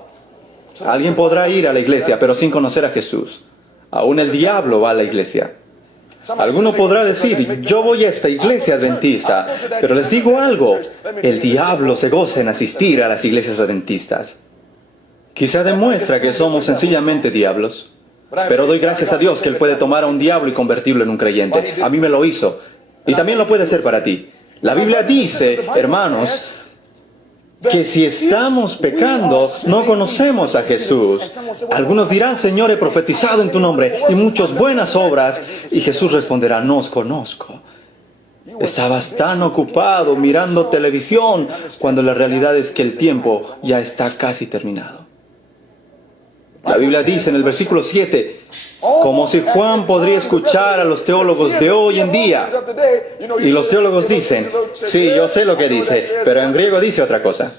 Alguien podrá ir a la iglesia, pero sin conocer a Jesús. Aún el diablo va a la iglesia. Alguno podrá decir, yo voy a esta iglesia adventista, pero les digo algo, el diablo se goza en asistir a las iglesias adventistas. Quizá demuestra que somos sencillamente diablos, pero doy gracias a Dios que Él puede tomar a un diablo y convertirlo en un creyente. A mí me lo hizo, y también lo puede hacer para ti. La Biblia dice, hermanos, que si estamos pecando, no conocemos a Jesús. Algunos dirán, Señor, he profetizado en tu nombre y muchas buenas obras. Y Jesús responderá, no os conozco. Estabas tan ocupado mirando televisión cuando la realidad es que el tiempo ya está casi terminado. La Biblia dice en el versículo 7, como si Juan podría escuchar a los teólogos de hoy en día. Y los teólogos dicen, sí, yo sé lo que dice, pero en griego dice otra cosa.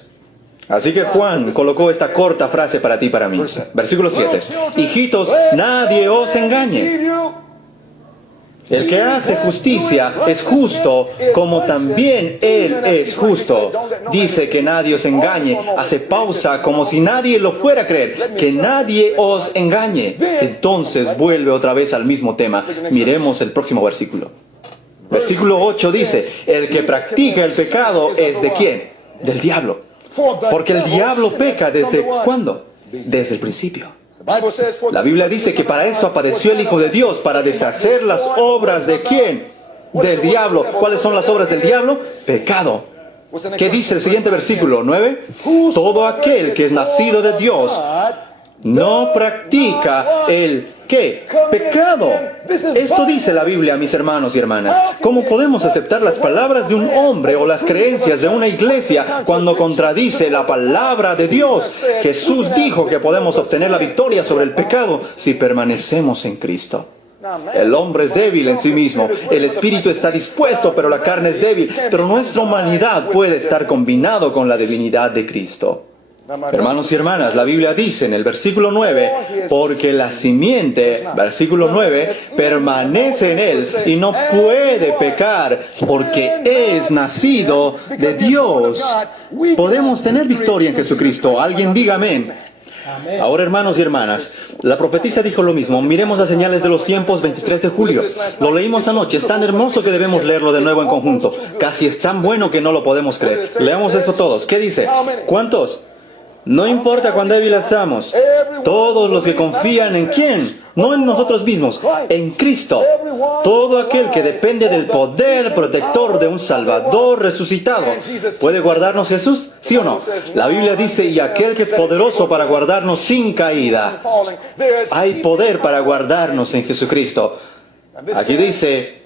Así que Juan colocó esta corta frase para ti y para mí. Versículo 7. Hijitos, nadie os engañe. El que hace justicia es justo, como también Él es justo. Dice que nadie os engañe. Hace pausa como si nadie lo fuera a creer. Que nadie os engañe. Entonces vuelve otra vez al mismo tema. Miremos el próximo versículo. Versículo 8 dice, el que practica el pecado es ¿de quién? Del diablo. Porque el diablo peca ¿desde cuándo? Desde el principio. La Biblia dice que para esto apareció el Hijo de Dios, para deshacer las obras ¿de quién? Del diablo. ¿Cuáles son las obras del diablo? Pecado. ¿Qué dice el siguiente versículo? 9. Todo aquel que es nacido de Dios no practica el ¿qué? Pecado. Esto dice la Biblia, mis hermanos y hermanas. ¿Cómo podemos aceptar las palabras de un hombre o las creencias de una iglesia cuando contradice la palabra de Dios? Jesús dijo que podemos obtener la victoria sobre el pecado si permanecemos en Cristo. El hombre es débil en sí mismo, el espíritu está dispuesto, pero la carne es débil. Pero nuestra humanidad puede estar combinado con la divinidad de Cristo. Hermanos y hermanas, la Biblia dice en el versículo 9, porque la simiente, versículo 9, permanece en él y no puede pecar porque es nacido de Dios. Podemos tener victoria en Jesucristo. Alguien diga amén. Ahora, hermanos y hermanas, la profetisa dijo lo mismo. Miremos las señales de los tiempos, 23 de julio. Lo leímos anoche. Es tan hermoso que debemos leerlo de nuevo en conjunto. Casi es tan bueno que no lo podemos creer. Leamos eso todos. ¿Qué dice? ¿Cuántos? No importa cuán débiles seamos. Todos los que confían en ¿quién? No en nosotros mismos, en Cristo. Todo aquel que depende del poder protector de un Salvador resucitado. ¿Puede guardarnos Jesús? ¿Sí o no? La Biblia dice, y aquel que es poderoso para guardarnos sin caída. Hay poder para guardarnos en Jesucristo. Aquí dice,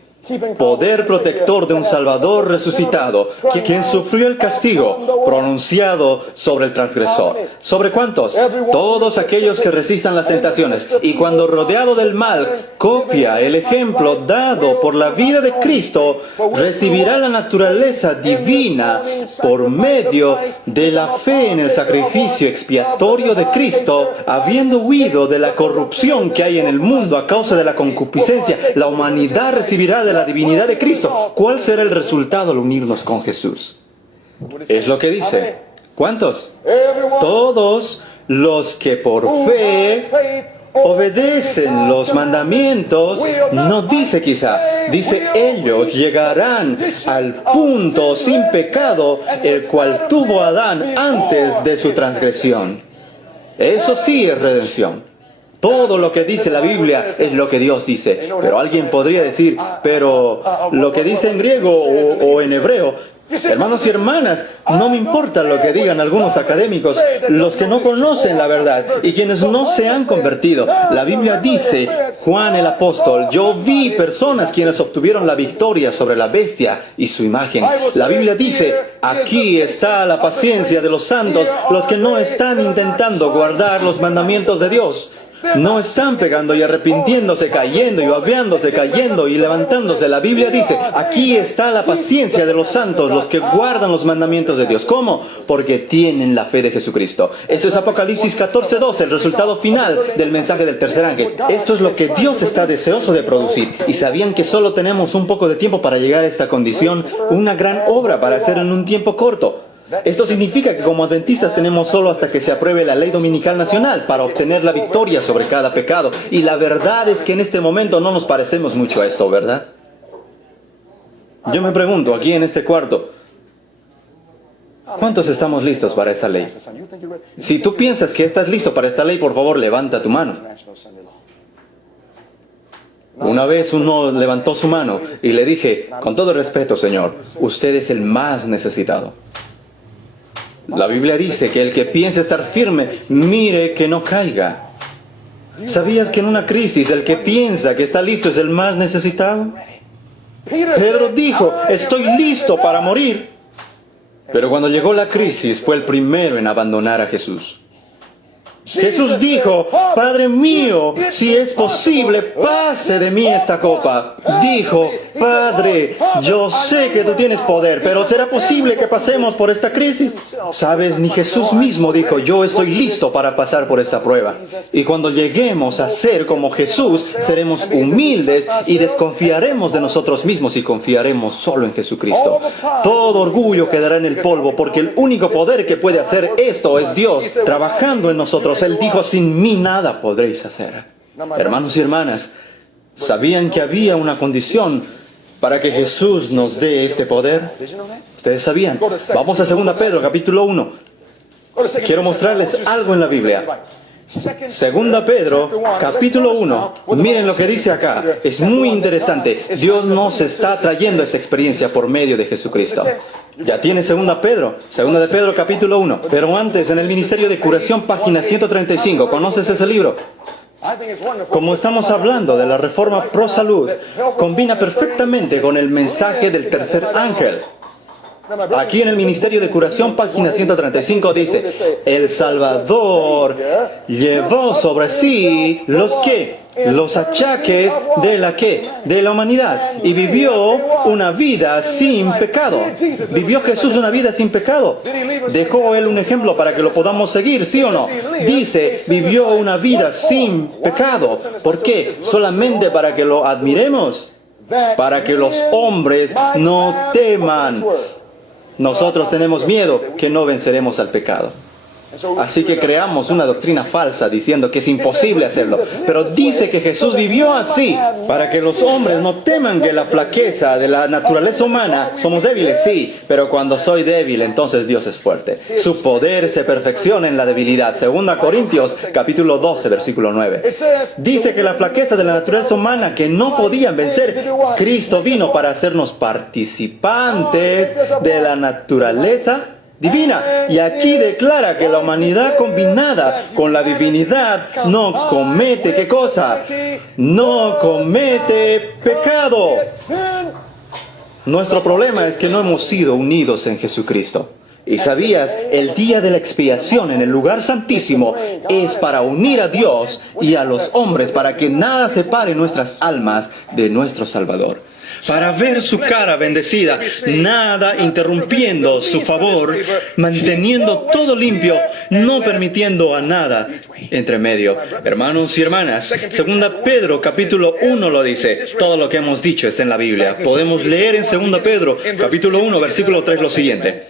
poder protector de un Salvador resucitado, quien sufrió el castigo pronunciado sobre el transgresor. ¿Sobre cuántos? Todos aquellos que resistan las tentaciones. Y cuando rodeado del mal, copia el ejemplo dado por la vida de Cristo, recibirá la naturaleza divina por medio de la fe en el sacrificio expiatorio de Cristo, habiendo huido de la corrupción que hay en el mundo a causa de la concupiscencia. La humanidad recibirá de la divinidad de Cristo. ¿Cuál será el resultado al unirnos con Jesús? Es lo que dice. ¿Cuántos? Todos los que por fe obedecen los mandamientos. No dice quizá, dice ellos llegarán al punto sin pecado el cual tuvo Adán antes de su transgresión. Eso sí es redención. Todo lo que dice la Biblia es lo que Dios dice. Pero alguien podría decir, pero lo que dice en griego o en hebreo. Hermanos y hermanas, no me importa lo que digan algunos académicos, los que no conocen la verdad y quienes no se han convertido. La Biblia dice, Juan el apóstol, yo vi personas quienes obtuvieron la victoria sobre la bestia y su imagen. La Biblia dice, aquí está la paciencia de los santos, los que no están intentando guardar los mandamientos de Dios. No están pegando y arrepintiéndose, cayendo y babeándose, cayendo y levantándose. La Biblia dice, aquí está la paciencia de los santos, los que guardan los mandamientos de Dios. ¿Cómo? Porque tienen la fe de Jesucristo. Eso es Apocalipsis 14:2, el resultado final del mensaje del tercer ángel. Esto es lo que Dios está deseoso de producir. Y sabían que solo tenemos un poco de tiempo para llegar a esta condición, una gran obra para hacer en un tiempo corto. Esto significa que como adventistas tenemos solo hasta que se apruebe la ley dominical nacional para obtener la victoria sobre cada pecado. Y la verdad es que en este momento no nos parecemos mucho a esto, ¿verdad? Yo me pregunto, aquí en este cuarto, ¿cuántos estamos listos para esa ley? Si tú piensas que estás listo para esta ley, por favor, levanta tu mano. Una vez uno levantó su mano y le dije, con todo respeto, Señor, usted es el más necesitado. La Biblia dice que el que piense estar firme, mire que no caiga. ¿Sabías que en una crisis el que piensa que está listo es el más necesitado? Pedro dijo, estoy listo para morir. Pero cuando llegó la crisis fue el primero en abandonar a Jesús. Jesús dijo, Padre mío, si es posible, pase de mí esta copa. Dijo, Padre, yo sé que tú tienes poder, pero ¿será posible que pasemos por esta crisis? Sabes, ni Jesús mismo dijo, yo estoy listo para pasar por esta prueba. Y cuando lleguemos a ser como Jesús, seremos humildes y desconfiaremos de nosotros mismos y confiaremos solo en Jesucristo. Todo orgullo quedará en el polvo, porque el único poder que puede hacer esto es Dios, trabajando en nosotros. Él dijo, sin mí nada podréis hacer. Hermanos y hermanas, ¿sabían que había una condición para que Jesús nos dé este poder? ¿Ustedes sabían? Vamos a 2 Pedro, capítulo 1. Quiero mostrarles algo en la Biblia. 2 Pedro, capítulo 1. Miren lo que dice acá. Es muy interesante. Dios nos está trayendo esta experiencia por medio de Jesucristo. Ya tiene 2 Pedro. 2 de Pedro, capítulo 1. Pero antes, en el Ministerio de Curación, página 135. ¿Conoces ese libro? Como estamos hablando de la reforma pro salud, combina perfectamente con el mensaje del tercer ángel. Aquí en el Ministerio de Curación, página 135, dice, el Salvador llevó sobre sí los achaques de la de la humanidad, y vivió una vida sin pecado. ¿Vivió Jesús una vida sin pecado? ¿Dejó Él un ejemplo para que lo podamos seguir, sí o no? Dice, vivió una vida sin pecado. ¿Por qué? Solamente para que lo admiremos, para que los hombres no teman. Nosotros tenemos miedo que no venceremos al pecado. Así que creamos una doctrina falsa diciendo que es imposible hacerlo. Pero dice que Jesús vivió así para que los hombres no teman que la flaqueza de la naturaleza humana, somos débiles, sí, pero cuando soy débil, entonces Dios es fuerte. Su poder se perfecciona en la debilidad. 2 Corintios capítulo 12, versículo 9. Dice que la flaqueza de la naturaleza humana que no podían vencer, Cristo vino para hacernos participantes de la naturaleza divina. Y aquí declara que la humanidad combinada con la divinidad no comete, ¿qué cosa? No comete pecado. Nuestro problema es que no hemos sido unidos en Jesucristo. Y sabías, el día de la expiación en el lugar santísimo es para unir a Dios y a los hombres, para que nada separe nuestras almas de nuestro Salvador. Para ver su cara bendecida, nada interrumpiendo su favor, manteniendo todo limpio, no permitiendo a nada entre medio. Hermanos y hermanas, 2 Pedro capítulo 1 lo dice. Todo lo que hemos dicho está en la Biblia. Podemos leer en 2 Pedro capítulo 1 versículo 3 lo siguiente.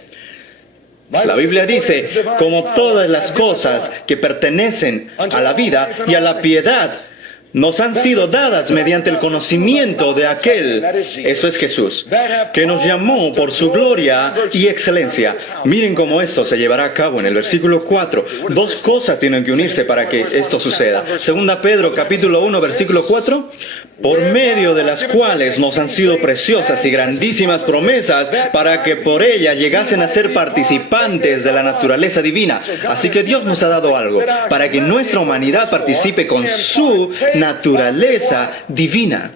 La Biblia dice, como todas las cosas que pertenecen a la vida y a la piedad, nos han sido dadas mediante el conocimiento de aquel, eso es Jesús, que nos llamó por su gloria y excelencia. Miren cómo esto se llevará a cabo en el versículo 4. Dos cosas tienen que unirse para que esto suceda. 2 Pedro capítulo 1 versículo 4. Por medio de las cuales nos han sido preciosas y grandísimas promesas para que por ella llegasen a ser participantes de la naturaleza divina. Así que Dios nos ha dado algo para que nuestra humanidad participe con su naturaleza divina.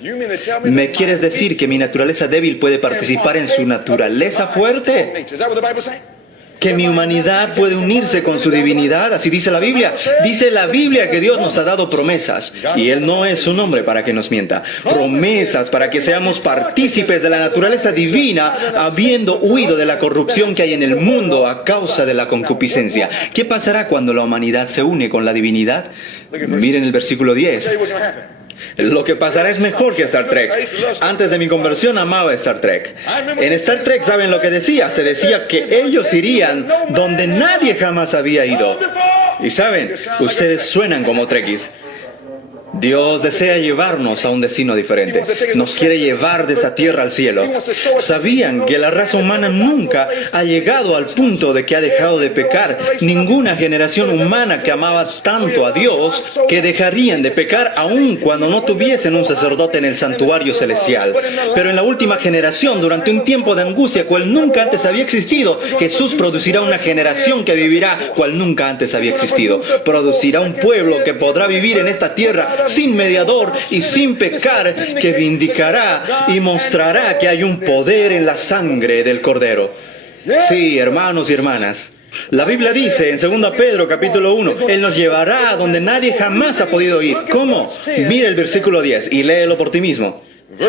¿Me quieres decir que mi naturaleza débil puede participar en su naturaleza fuerte? ¿Que mi humanidad puede unirse con su divinidad? Así dice la Biblia. Dice la Biblia que Dios nos ha dado promesas. Y Él no es un hombre para que nos mienta. Promesas para que seamos partícipes de la naturaleza divina, habiendo huido de la corrupción que hay en el mundo a causa de la concupiscencia. ¿Qué pasará cuando la humanidad se une con la divinidad? Miren el versículo 10. Lo que pasará es mejor que Star Trek. Antes de mi conversión amaba Star Trek. En Star Trek, ¿saben lo que decía? Se decía que ellos irían donde nadie jamás había ido. Y saben, ustedes suenan como Trekkies. Dios desea llevarnos a un destino diferente. Nos quiere llevar de esta tierra al cielo. ¿Sabían que la raza humana nunca ha llegado al punto de que ha dejado de pecar? Ninguna generación humana que amaba tanto a Dios que dejarían de pecar aun cuando no tuviesen un sacerdote en el santuario celestial. Pero en la última generación, durante un tiempo de angustia cual nunca antes había existido, Jesús producirá una generación que vivirá cual nunca antes había existido. Producirá un pueblo que podrá vivir en esta tierra sin mediador y sin pecar, que vindicará y mostrará que hay un poder en la sangre del Cordero. Sí, hermanos y hermanas. La Biblia dice en 2 Pedro capítulo 1, Él nos llevará a donde nadie jamás ha podido ir. ¿Cómo? Mira el versículo 10 y léelo por ti mismo.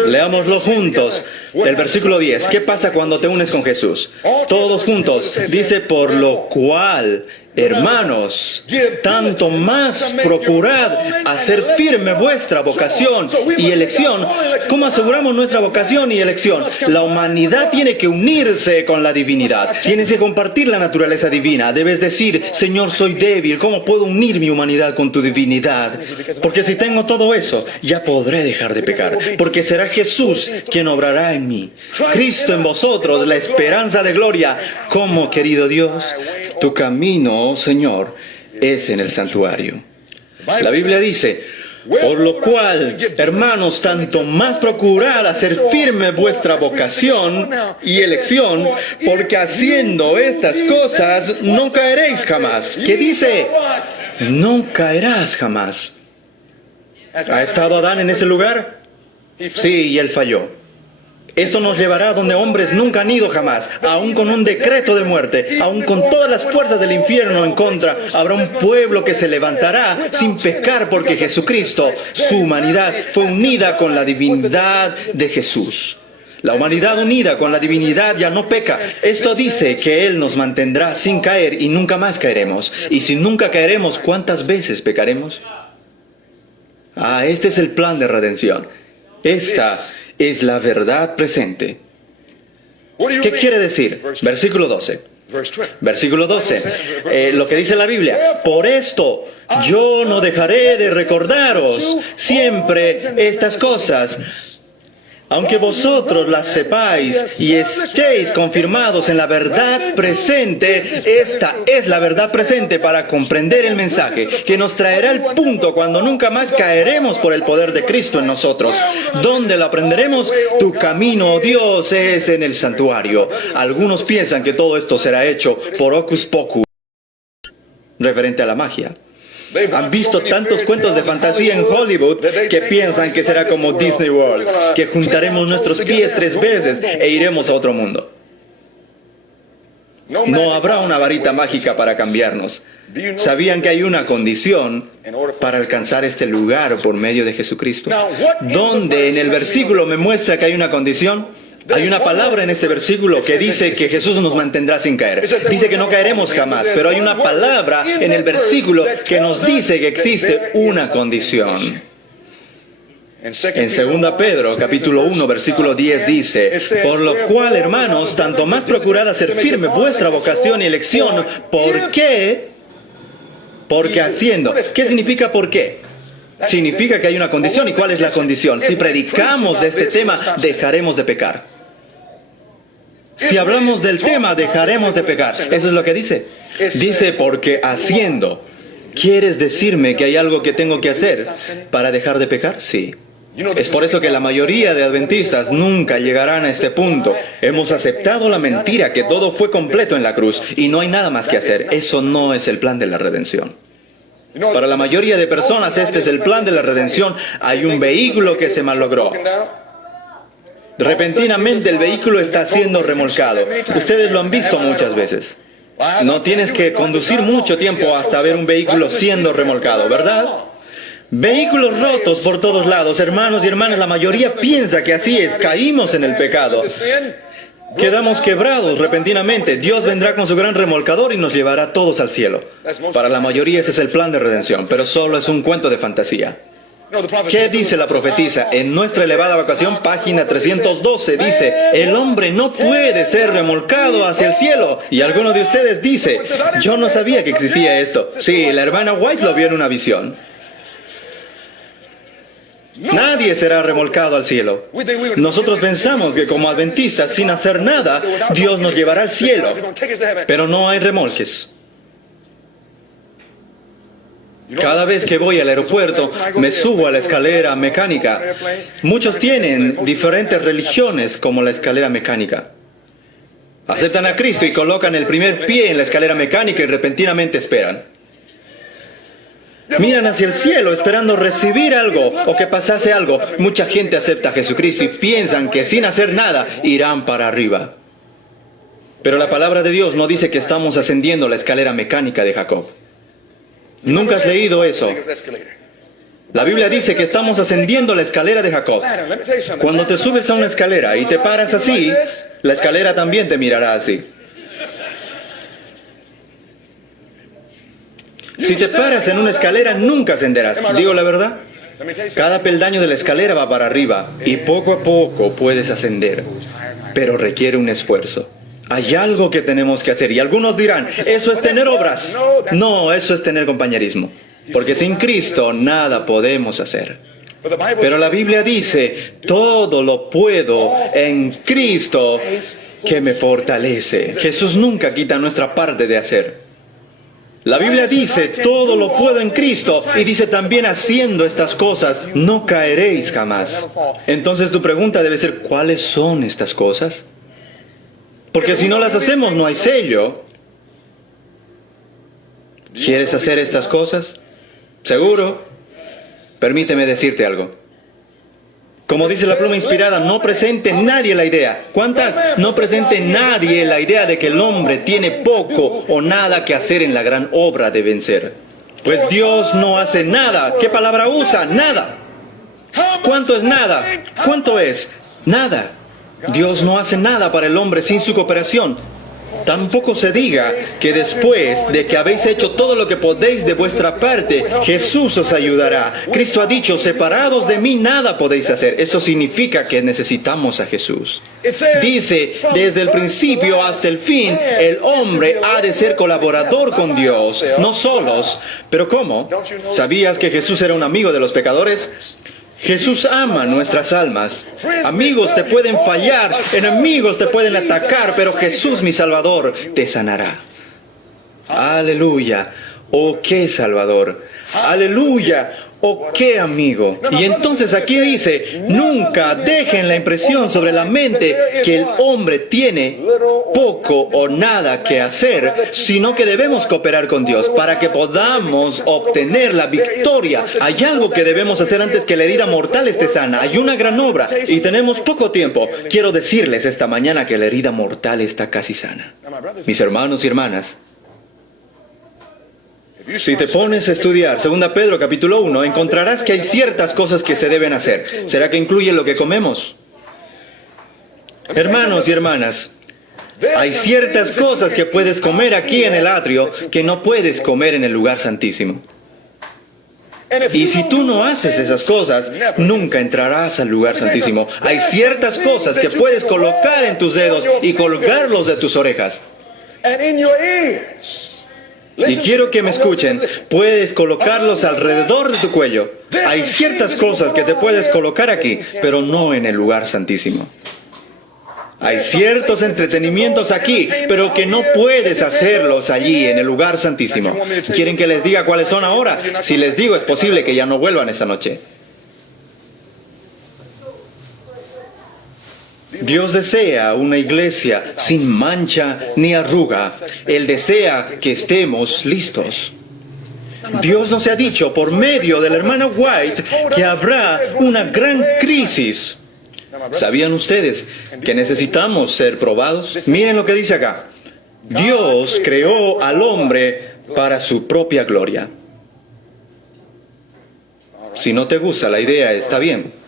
Leámoslo juntos. El versículo 10. ¿Qué pasa cuando te unes con Jesús? Todos juntos. Dice, por lo cual, hermanos, tanto más procurad hacer firme vuestra vocación y elección. ¿Cómo aseguramos nuestra vocación y elección? La humanidad tiene que unirse con la divinidad. Tienes que compartir la naturaleza divina. Debes decir, Señor, soy débil. ¿Cómo puedo unir mi humanidad con tu divinidad? Porque si tengo todo eso, ya podré dejar de pecar. Porque será Jesús quien obrará en mí. Cristo en vosotros, la esperanza de gloria. ¿Cómo, querido Dios? Tu camino, oh Señor, es en el santuario. La Biblia dice, por lo cual, hermanos, tanto más procurad hacer firme vuestra vocación y elección, porque haciendo estas cosas no caeréis jamás. ¿Qué dice? No caerás jamás. ¿Ha estado Adán en ese lugar? Sí, y él falló. Esto nos llevará a donde hombres nunca han ido jamás, aún con un decreto de muerte, aún con todas las fuerzas del infierno en contra. Habrá un pueblo que se levantará sin pecar porque Jesucristo, su humanidad, fue unida con la divinidad de Jesús. La humanidad unida con la divinidad ya no peca. Esto dice que Él nos mantendrá sin caer y nunca más caeremos. Y si nunca caeremos, ¿cuántas veces pecaremos? Este es el plan de redención. Esta es la verdad presente. ¿Qué quiere decir? Versículo 12. Versículo 12. Lo que dice la Biblia. Por esto yo no dejaré de recordaros siempre estas cosas, aunque vosotros las sepáis y estéis confirmados en la verdad presente. Esta es la verdad presente para comprender el mensaje, que nos traerá el punto cuando nunca más caeremos por el poder de Cristo en nosotros. ¿Dónde lo aprenderemos? Tu camino, oh Dios, es en el santuario. Algunos piensan que todo esto será hecho por hocus pocus, referente a la magia. Han visto tantos cuentos de fantasía en Hollywood que piensan que será como Disney World, que juntaremos nuestros pies 3 veces e iremos a otro mundo. No habrá una varita mágica para cambiarnos. ¿Sabían que hay una condición para alcanzar este lugar por medio de Jesucristo? ¿Dónde en el versículo me muestra que hay una condición? Hay una palabra en este versículo que dice que Jesús nos mantendrá sin caer. Dice que no caeremos jamás, pero hay una palabra en el versículo que nos dice que existe una condición. En 2 Pedro, capítulo 1, versículo 10 dice: por lo cual, hermanos, tanto más procurad hacer firme vuestra vocación y elección. ¿Por qué? Porque haciendo. ¿Qué significa por qué? Significa que hay una condición. ¿Y cuál es la condición? Si predicamos de este tema, dejaremos de pecar. Si hablamos del tema, dejaremos de pecar. Eso es lo que dice. Dice, porque haciendo. ¿Quieres decirme que hay algo que tengo que hacer para dejar de pecar? Sí. Es por eso que la mayoría de adventistas nunca llegarán a este punto. Hemos aceptado la mentira que todo fue completo en la cruz y no hay nada más que hacer. Eso no es el plan de la redención. Para la mayoría de personas este es el plan de la redención. Hay un vehículo que se malogró. Repentinamente el vehículo está siendo remolcado. Ustedes lo han visto muchas veces. No tienes que conducir mucho tiempo hasta ver un vehículo siendo remolcado, ¿verdad? Vehículos rotos por todos lados. Hermanos y hermanas, la mayoría piensa que así es. Caímos en el pecado. Quedamos quebrados repentinamente. Dios vendrá con su gran remolcador y nos llevará todos al cielo. Para la mayoría ese es el plan de redención, pero solo es un cuento de fantasía. ¿Qué dice la profetisa? En nuestra elevada vocación, página 312, dice: el hombre no puede ser remolcado hacia el cielo. Y alguno de ustedes dice: yo no sabía que existía esto. Sí, la hermana White lo vio en una visión. Nadie será remolcado al cielo. Nosotros pensamos que como adventistas, sin hacer nada, Dios nos llevará al cielo. Pero no hay remolques. Cada vez que voy al aeropuerto, me subo a la escalera mecánica. Muchos tienen diferentes religiones como la escalera mecánica. Aceptan a Cristo y colocan el primer pie en la escalera mecánica y repentinamente esperan. Miran hacia el cielo esperando recibir algo o que pasase algo. Mucha gente acepta a Jesucristo y piensan que sin hacer nada irán para arriba. Pero la palabra de Dios no dice que estamos ascendiendo la escalera mecánica de Jacob. ¿Nunca has leído eso? La Biblia dice que estamos ascendiendo la escalera de Jacob. Cuando te subes a una escalera y te paras así, la escalera también te mirará así. Si te paras en una escalera, nunca ascenderás. ¿Digo la verdad? Cada peldaño de la escalera va para arriba y poco a poco puedes ascender, pero requiere un esfuerzo. Hay algo que tenemos que hacer y algunos dirán: eso es tener obras. No, eso es tener compañerismo, porque sin Cristo nada podemos hacer. Pero la Biblia dice: todo lo puedo en Cristo que me fortalece. Jesús nunca quita nuestra parte de hacer. La Biblia dice: todo lo puedo en Cristo, y dice también: haciendo estas cosas no caeréis jamás. Entonces tu pregunta debe ser: ¿cuáles son estas cosas? Porque si no las hacemos no hay sello. ¿Quieres hacer estas cosas? ¿Seguro? Permíteme decirte algo. Como dice la pluma inspirada, no presente nadie la idea. ¿Cuántas? No presente nadie la idea de que el hombre tiene poco o nada que hacer en la gran obra de vencer. Pues Dios no hace nada. ¿Qué palabra usa? Nada. ¿Cuánto es nada? ¿Cuánto es? Nada. Dios no hace nada para el hombre sin su cooperación. Tampoco se diga que después de que habéis hecho todo lo que podéis de vuestra parte, Jesús os ayudará. Cristo ha dicho, separados de mí nada podéis hacer. Eso significa que necesitamos a Jesús. Dice, desde el principio hasta el fin, el hombre ha de ser colaborador con Dios, no solos. ¿Pero cómo? ¿Sabías que Jesús era un amigo de los pecadores? Jesús ama nuestras almas. Amigos te pueden fallar, enemigos te pueden atacar, pero Jesús, mi Salvador, te sanará. Aleluya. Oh, qué Salvador. Aleluya. Oh, qué amigo. Y entonces aquí dice, nunca dejen la impresión sobre la mente que el hombre tiene poco o nada que hacer, sino que debemos cooperar con Dios para que podamos obtener la victoria. Hay algo que debemos hacer antes que la herida mortal esté sana. Hay una gran obra y tenemos poco tiempo. Quiero decirles esta mañana que la herida mortal está casi sana. Mis hermanos y hermanas, si te pones a estudiar 2 Pedro capítulo 1, encontrarás que hay ciertas cosas que se deben hacer. ¿Será que incluye lo que comemos? Hermanos y hermanas, hay ciertas cosas que puedes comer aquí en el atrio que no puedes comer en el lugar santísimo. Y si tú no haces esas cosas, nunca entrarás al lugar santísimo. Hay ciertas cosas que puedes colocar en tus dedos y colgarlos de tus orejas. Y quiero que me escuchen, puedes colocarlos alrededor de tu cuello. Hay ciertas cosas que te puedes colocar aquí, pero no en el lugar santísimo. Hay ciertos entretenimientos aquí, pero que no puedes hacerlos allí en el lugar santísimo. ¿Quieren que les diga cuáles son ahora? Si les digo, es posible que ya no vuelvan esta noche. Dios desea una iglesia sin mancha ni arruga. Él desea que estemos listos. Dios nos ha dicho por medio de la hermana White que habrá una gran crisis. ¿Sabían ustedes que necesitamos ser probados? Miren lo que dice acá. Dios creó al hombre para su propia gloria. Si no te gusta la idea, está bien.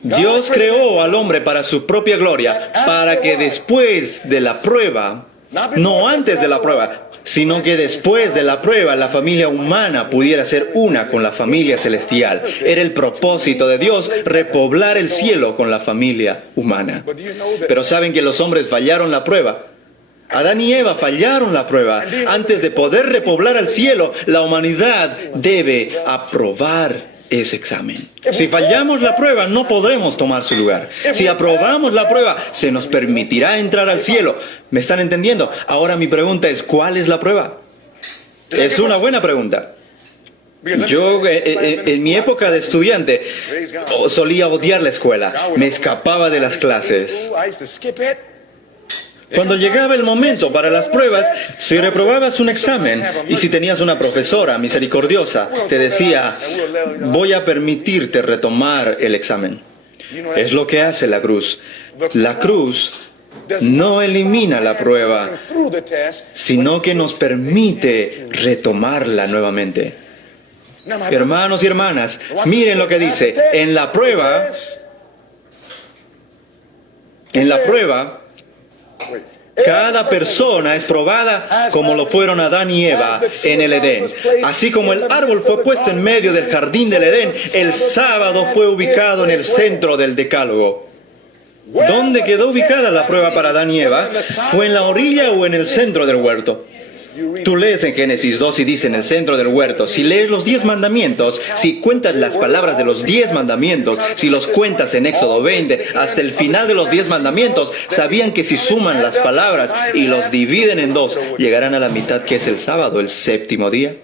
Dios creó al hombre para su propia gloria, para que después de la prueba, no antes de la prueba, sino que después de la prueba la familia humana pudiera ser una con la familia celestial. Era el propósito de Dios repoblar el cielo con la familia humana. Pero saben que los hombres fallaron la prueba. Adán y Eva fallaron la prueba. Antes de poder repoblar el cielo, la humanidad debe aprobar ese examen. Si fallamos la prueba, no podremos tomar su lugar. Si aprobamos la prueba, se nos permitirá entrar al cielo. ¿Me están entendiendo? Ahora mi pregunta es, ¿cuál es la prueba? Es una buena pregunta. Yo, en mi época de estudiante, solía odiar la escuela. Me escapaba de las clases. Cuando llegaba el momento para las pruebas, si reprobabas un examen y si tenías una profesora misericordiosa, te decía, voy a permitirte retomar el examen. Es lo que hace la cruz. La cruz no elimina la prueba, sino que nos permite retomarla nuevamente. Hermanos y hermanas, miren lo que dice. En la prueba, cada persona es probada como lo fueron Adán y Eva en el Edén. Así como el árbol fue puesto en medio del jardín del Edén, el sábado fue ubicado en el centro del decálogo. ¿Dónde quedó ubicada la prueba para Adán y Eva? ¿Fue en la orilla o en el centro del huerto? Tú lees en Génesis 2 y dice en el centro del huerto. Si lees los 10 mandamientos, si cuentas las palabras de los 10 mandamientos, si los cuentas en Éxodo 20, hasta el final de los 10 mandamientos, sabían que si suman las palabras y los dividen en dos, llegarán a la mitad, que es el sábado, el séptimo día.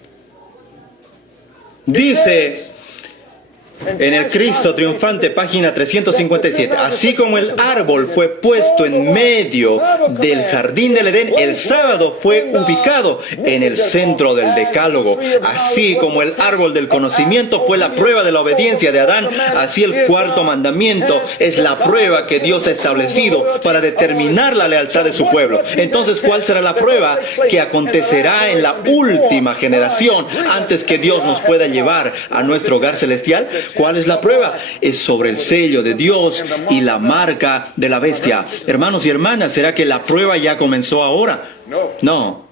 Dice en el Cristo triunfante, página 357, así como el árbol fue puesto en medio del jardín del Edén, el sábado fue ubicado en el centro del decálogo. Así como el árbol del conocimiento fue la prueba de la obediencia de Adán, así el cuarto mandamiento es la prueba que Dios ha establecido para determinar la lealtad de su pueblo. Entonces, ¿cuál será la prueba que acontecerá en la última generación antes que Dios nos pueda llevar a nuestro hogar celestial? ¿Cuál es la prueba? Es sobre el sello de Dios y la marca de la bestia. Hermanos y hermanas, ¿será que la prueba ya comenzó ahora? No.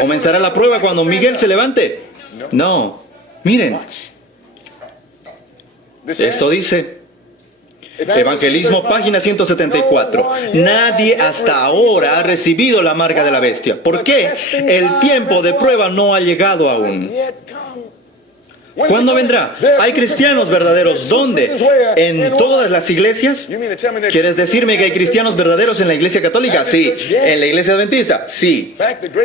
¿Comenzará la prueba cuando Miguel se levante? No. Miren. Esto dice, Evangelismo, página 174. Nadie hasta ahora ha recibido la marca de la bestia. ¿Por qué? El tiempo de prueba no ha llegado aún. ¿Cuándo vendrá? ¿Hay cristianos verdaderos? ¿Dónde? ¿En todas las iglesias? ¿Quieres decirme que hay cristianos verdaderos en la iglesia católica? Sí. ¿En la iglesia adventista? Sí.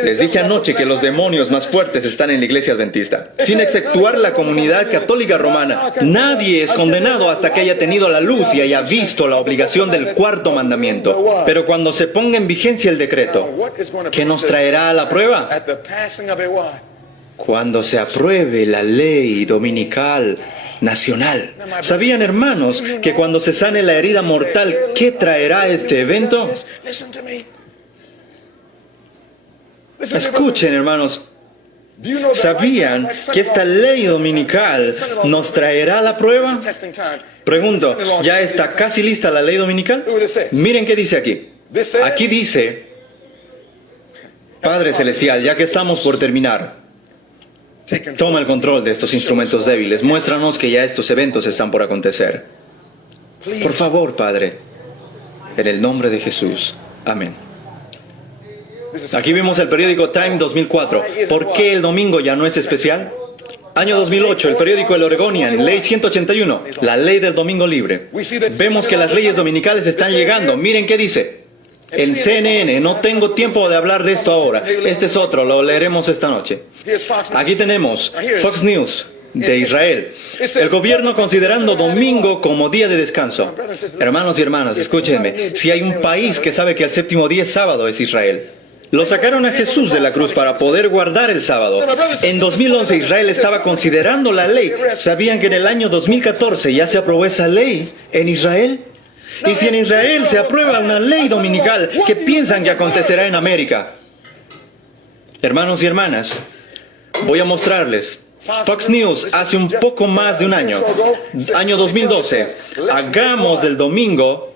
Les dije anoche que los demonios más fuertes están en la iglesia adventista. Sin exceptuar la comunidad católica romana, nadie es condenado hasta que haya tenido la luz y haya visto la obligación del cuarto mandamiento. Pero cuando se ponga en vigencia el decreto, ¿qué nos traerá a la prueba? Cuando se apruebe la ley dominical nacional. ¿Sabían, hermanos, que cuando se sane la herida mortal, qué traerá este evento? Escuchen, hermanos. ¿Sabían que esta ley dominical nos traerá la prueba? Pregunto, ¿ya está casi lista la ley dominical? Miren qué dice aquí. Aquí dice, Padre Celestial, ya que estamos por terminar, toma el control de estos instrumentos débiles. Muéstranos que ya estos eventos están por acontecer. Por favor, Padre, en el nombre de Jesús. Amén. Aquí vimos el periódico Time 2004. ¿Por qué el domingo ya no es especial? Año 2008, el periódico El Oregonian, ley 181, la ley del domingo libre. Vemos que las leyes dominicales están llegando. Miren qué dice. El CNN, no tengo tiempo de hablar de esto ahora. Este es otro, lo leeremos esta noche. Aquí tenemos Fox News de Israel. El gobierno considerando domingo como día de descanso. Hermanos y hermanas, escúchenme. Si hay un país que sabe que el séptimo día es sábado, es Israel. Lo sacaron a Jesús de la cruz para poder guardar el sábado. En 2011 Israel estaba considerando la ley. ¿Sabían que en el año 2014 ya se aprobó esa ley en Israel? Y si en Israel se aprueba una ley dominical, ¿qué piensan que acontecerá en América? Hermanos y hermanas, voy a mostrarles. Fox News hace un poco más de un año, año 2012, hagamos del domingo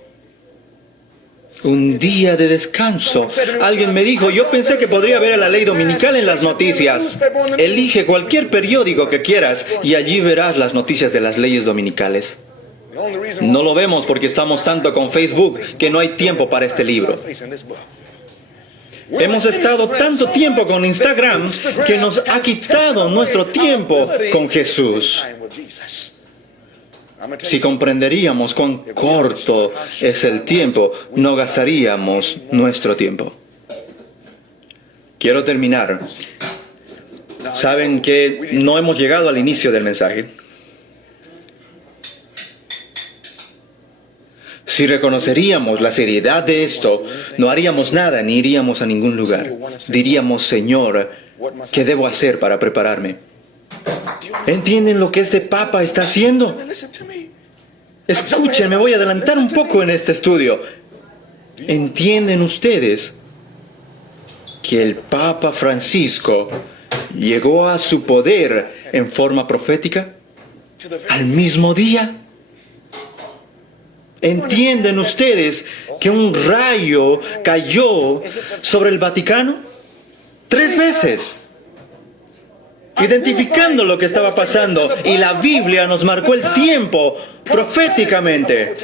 un día de descanso. Alguien me dijo, yo pensé que podría ver la ley dominical en las noticias. Elige cualquier periódico que quieras y allí verás las noticias de las leyes dominicales. No lo vemos porque estamos tanto con Facebook que no hay tiempo para este libro. Hemos estado tanto tiempo con Instagram que nos ha quitado nuestro tiempo con Jesús. Si comprenderíamos cuán corto es el tiempo, no gastaríamos nuestro tiempo. Quiero terminar. Saben que no hemos llegado al inicio del mensaje. Si reconoceríamos la seriedad de esto, no haríamos nada ni iríamos a ningún lugar. Diríamos, Señor, ¿qué debo hacer para prepararme? ¿Entienden lo que este Papa está haciendo? Escuchen, me voy a adelantar un poco en este estudio. ¿Entienden ustedes que el Papa Francisco llegó a su poder en forma profética al mismo día? ¿Entienden ustedes que un rayo cayó sobre el Vaticano? 3 veces. Identificando lo que estaba pasando. Y la Biblia nos marcó el tiempo proféticamente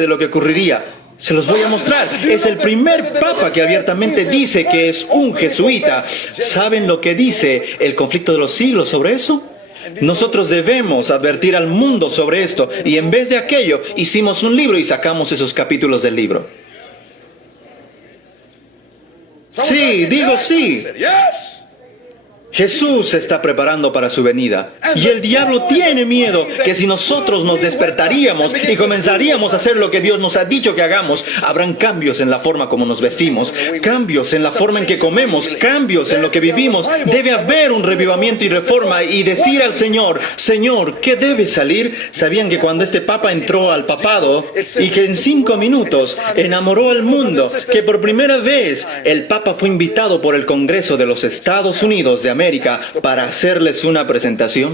de lo que ocurriría. Se los voy a mostrar. Es el primer papa que abiertamente dice que es un jesuita. ¿Saben lo que dice el conflicto de los siglos sobre eso? Nosotros debemos advertir al mundo sobre esto, y en vez de aquello, hicimos un libro y sacamos esos capítulos del libro. Sí, digo sí. Jesús se está preparando para su venida. Y el diablo tiene miedo que si nosotros nos despertaríamos y comenzaríamos a hacer lo que Dios nos ha dicho que hagamos, habrán cambios en la forma como nos vestimos, cambios en la forma en que comemos, cambios en lo que vivimos. Debe haber un revivamiento y reforma y decir al Señor, Señor, ¿qué debe salir? ¿Sabían que cuando este Papa entró al papado y que en 5 minutos enamoró al mundo, que por primera vez el Papa fue invitado por el Congreso de los Estados Unidos de América para hacerles una presentación?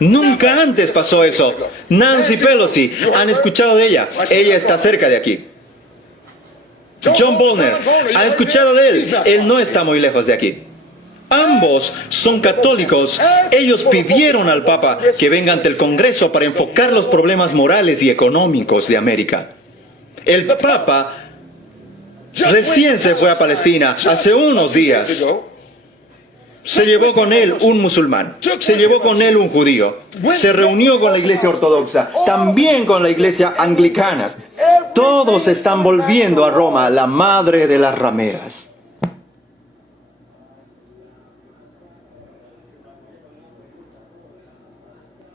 Nunca antes pasó eso. Nancy Pelosi, ¿han escuchado de ella? Ella está cerca de aquí. John Bolton, ¿han escuchado de él? Él no está muy lejos de aquí. Ambos son católicos. Ellos pidieron al Papa que venga ante el Congreso para enfocar los problemas morales y económicos de América. El Papa recién se fue a Palestina hace unos días. Se llevó con él un musulmán, se llevó con él un judío, se reunió con la iglesia ortodoxa, también con la iglesia anglicana. Todos están volviendo a Roma, la madre de las rameras.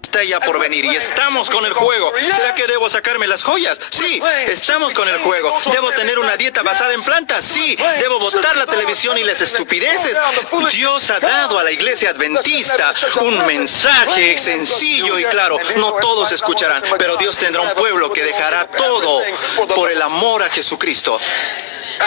Está ya por venir y estamos con el juego. ¿Será que debo sacarme las joyas? Sí, estamos con el juego. ¿Debo tener una dieta basada en plantas? Sí. ¿Debo botar la televisión y las estupideces? Dios ha dado a la iglesia adventista un mensaje sencillo y claro. No todos escucharán, pero Dios tendrá un pueblo que dejará todo por el amor a Jesucristo.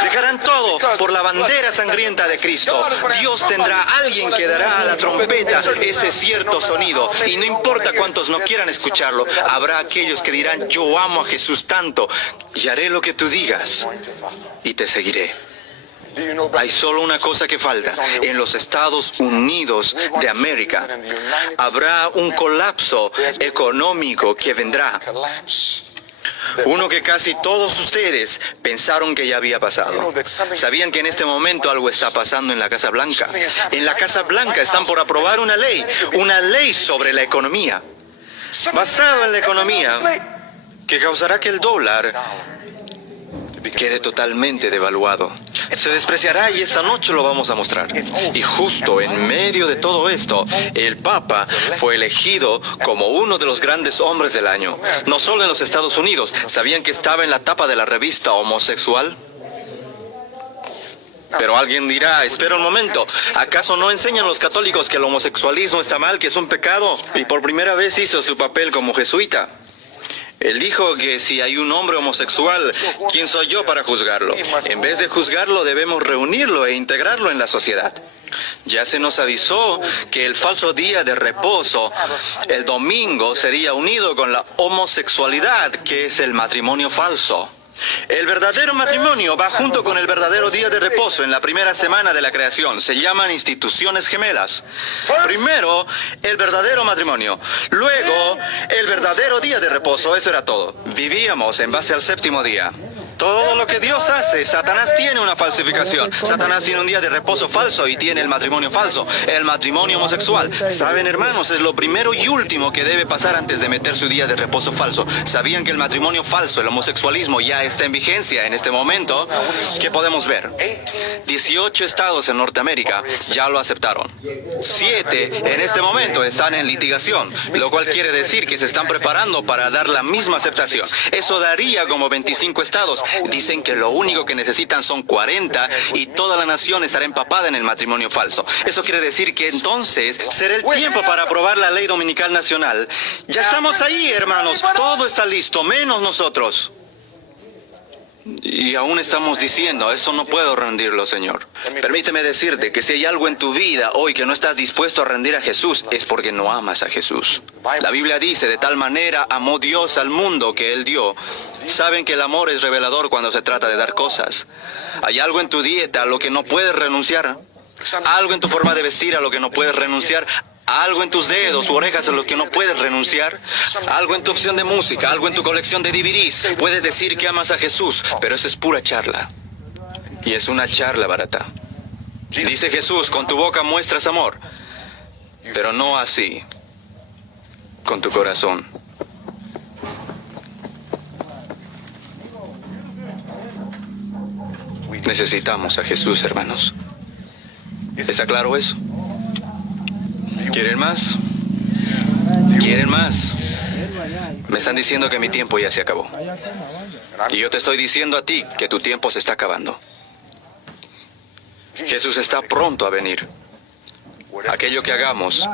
Dejarán todo por la bandera sangrienta de Cristo. Dios tendrá a alguien que dará a la trompeta ese cierto sonido. Y no importa cuántos no quieran escucharlo, habrá aquellos que dirán, yo amo a Jesús tanto y haré lo que tú digas y te seguiré. Hay solo una cosa que falta. En los Estados Unidos de América habrá un colapso económico que vendrá. Uno que casi todos ustedes pensaron que ya había pasado. ¿Sabían que en este momento algo está pasando en la Casa Blanca? En la Casa Blanca están por aprobar una ley sobre la economía, basada en la economía, que causará que el dólar quede totalmente devaluado. Se despreciará y esta noche lo vamos a mostrar. Y justo en medio de todo esto, el Papa fue elegido como uno de los grandes hombres del año. No solo en los Estados Unidos. ¿Sabían que estaba en la tapa de la revista Homosexual? Pero alguien dirá, espera un momento, ¿acaso no enseñan los católicos que el homosexualismo está mal, que es un pecado? Y por primera vez hizo su papel como jesuita. Él dijo que si hay un hombre homosexual, ¿quién soy yo para juzgarlo? En vez de juzgarlo, debemos reunirlo e integrarlo en la sociedad. Ya se nos avisó que el falso día de reposo, el domingo, sería unido con la homosexualidad, que es el matrimonio falso. El verdadero matrimonio va junto con el verdadero día de reposo en la primera semana de la creación. Se llaman instituciones gemelas. Primero, el verdadero matrimonio. Luego, el verdadero día de reposo. Eso era todo. Vivíamos en base al séptimo día. Todo lo que Dios hace, Satanás tiene una falsificación. Satanás tiene un día de reposo falso y tiene el matrimonio falso, el matrimonio homosexual. ¿Saben, hermanos? Es lo primero y último que debe pasar antes de meter su día de reposo falso. ¿Sabían que el matrimonio falso, el homosexualismo, ya está en vigencia en este momento? ¿Qué podemos ver? 18 estados en Norteamérica ya lo aceptaron. 7 en este momento están en litigación, lo cual quiere decir que se están preparando para dar la misma aceptación. Eso daría como 25 estados. Dicen que lo único que necesitan son 40 y toda la nación estará empapada en el matrimonio falso. Eso quiere decir que entonces será el tiempo para aprobar la ley dominical nacional. Ya estamos ahí, hermanos. Todo está listo, menos nosotros. Y aún estamos diciendo, eso no puedo rendirlo, Señor. Permíteme decirte que si hay algo en tu vida hoy que no estás dispuesto a rendir a Jesús, es porque no amas a Jesús. La Biblia dice, de tal manera amó Dios al mundo que Él dio. Saben que el amor es revelador cuando se trata de dar cosas. Hay algo en tu dieta a lo que no puedes renunciar. Algo en tu forma de vestir a lo que no puedes renunciar. Algo en tus dedos u orejas a lo que no puedes renunciar. Algo en tu opción de música, algo en tu colección de DVDs. Puedes decir que amas a Jesús, pero eso es pura charla. Y es una charla barata. Dice Jesús, con tu boca muestras amor, pero no así, con tu corazón. Necesitamos a Jesús, hermanos. ¿Está claro eso? ¿Quieren más? ¿Quieren más? Me están diciendo que mi tiempo ya se acabó. Y yo te estoy diciendo a ti que tu tiempo se está acabando. Jesús está pronto a venir. Aquello que hagamos,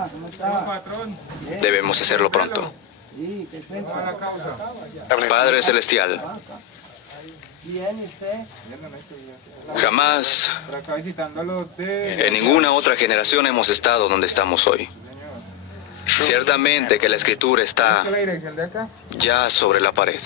debemos hacerlo pronto. Padre Celestial, jamás en ninguna otra generación hemos estado donde estamos hoy. Ciertamente que la escritura está ¿La dirección de acá? ya sobre la pared.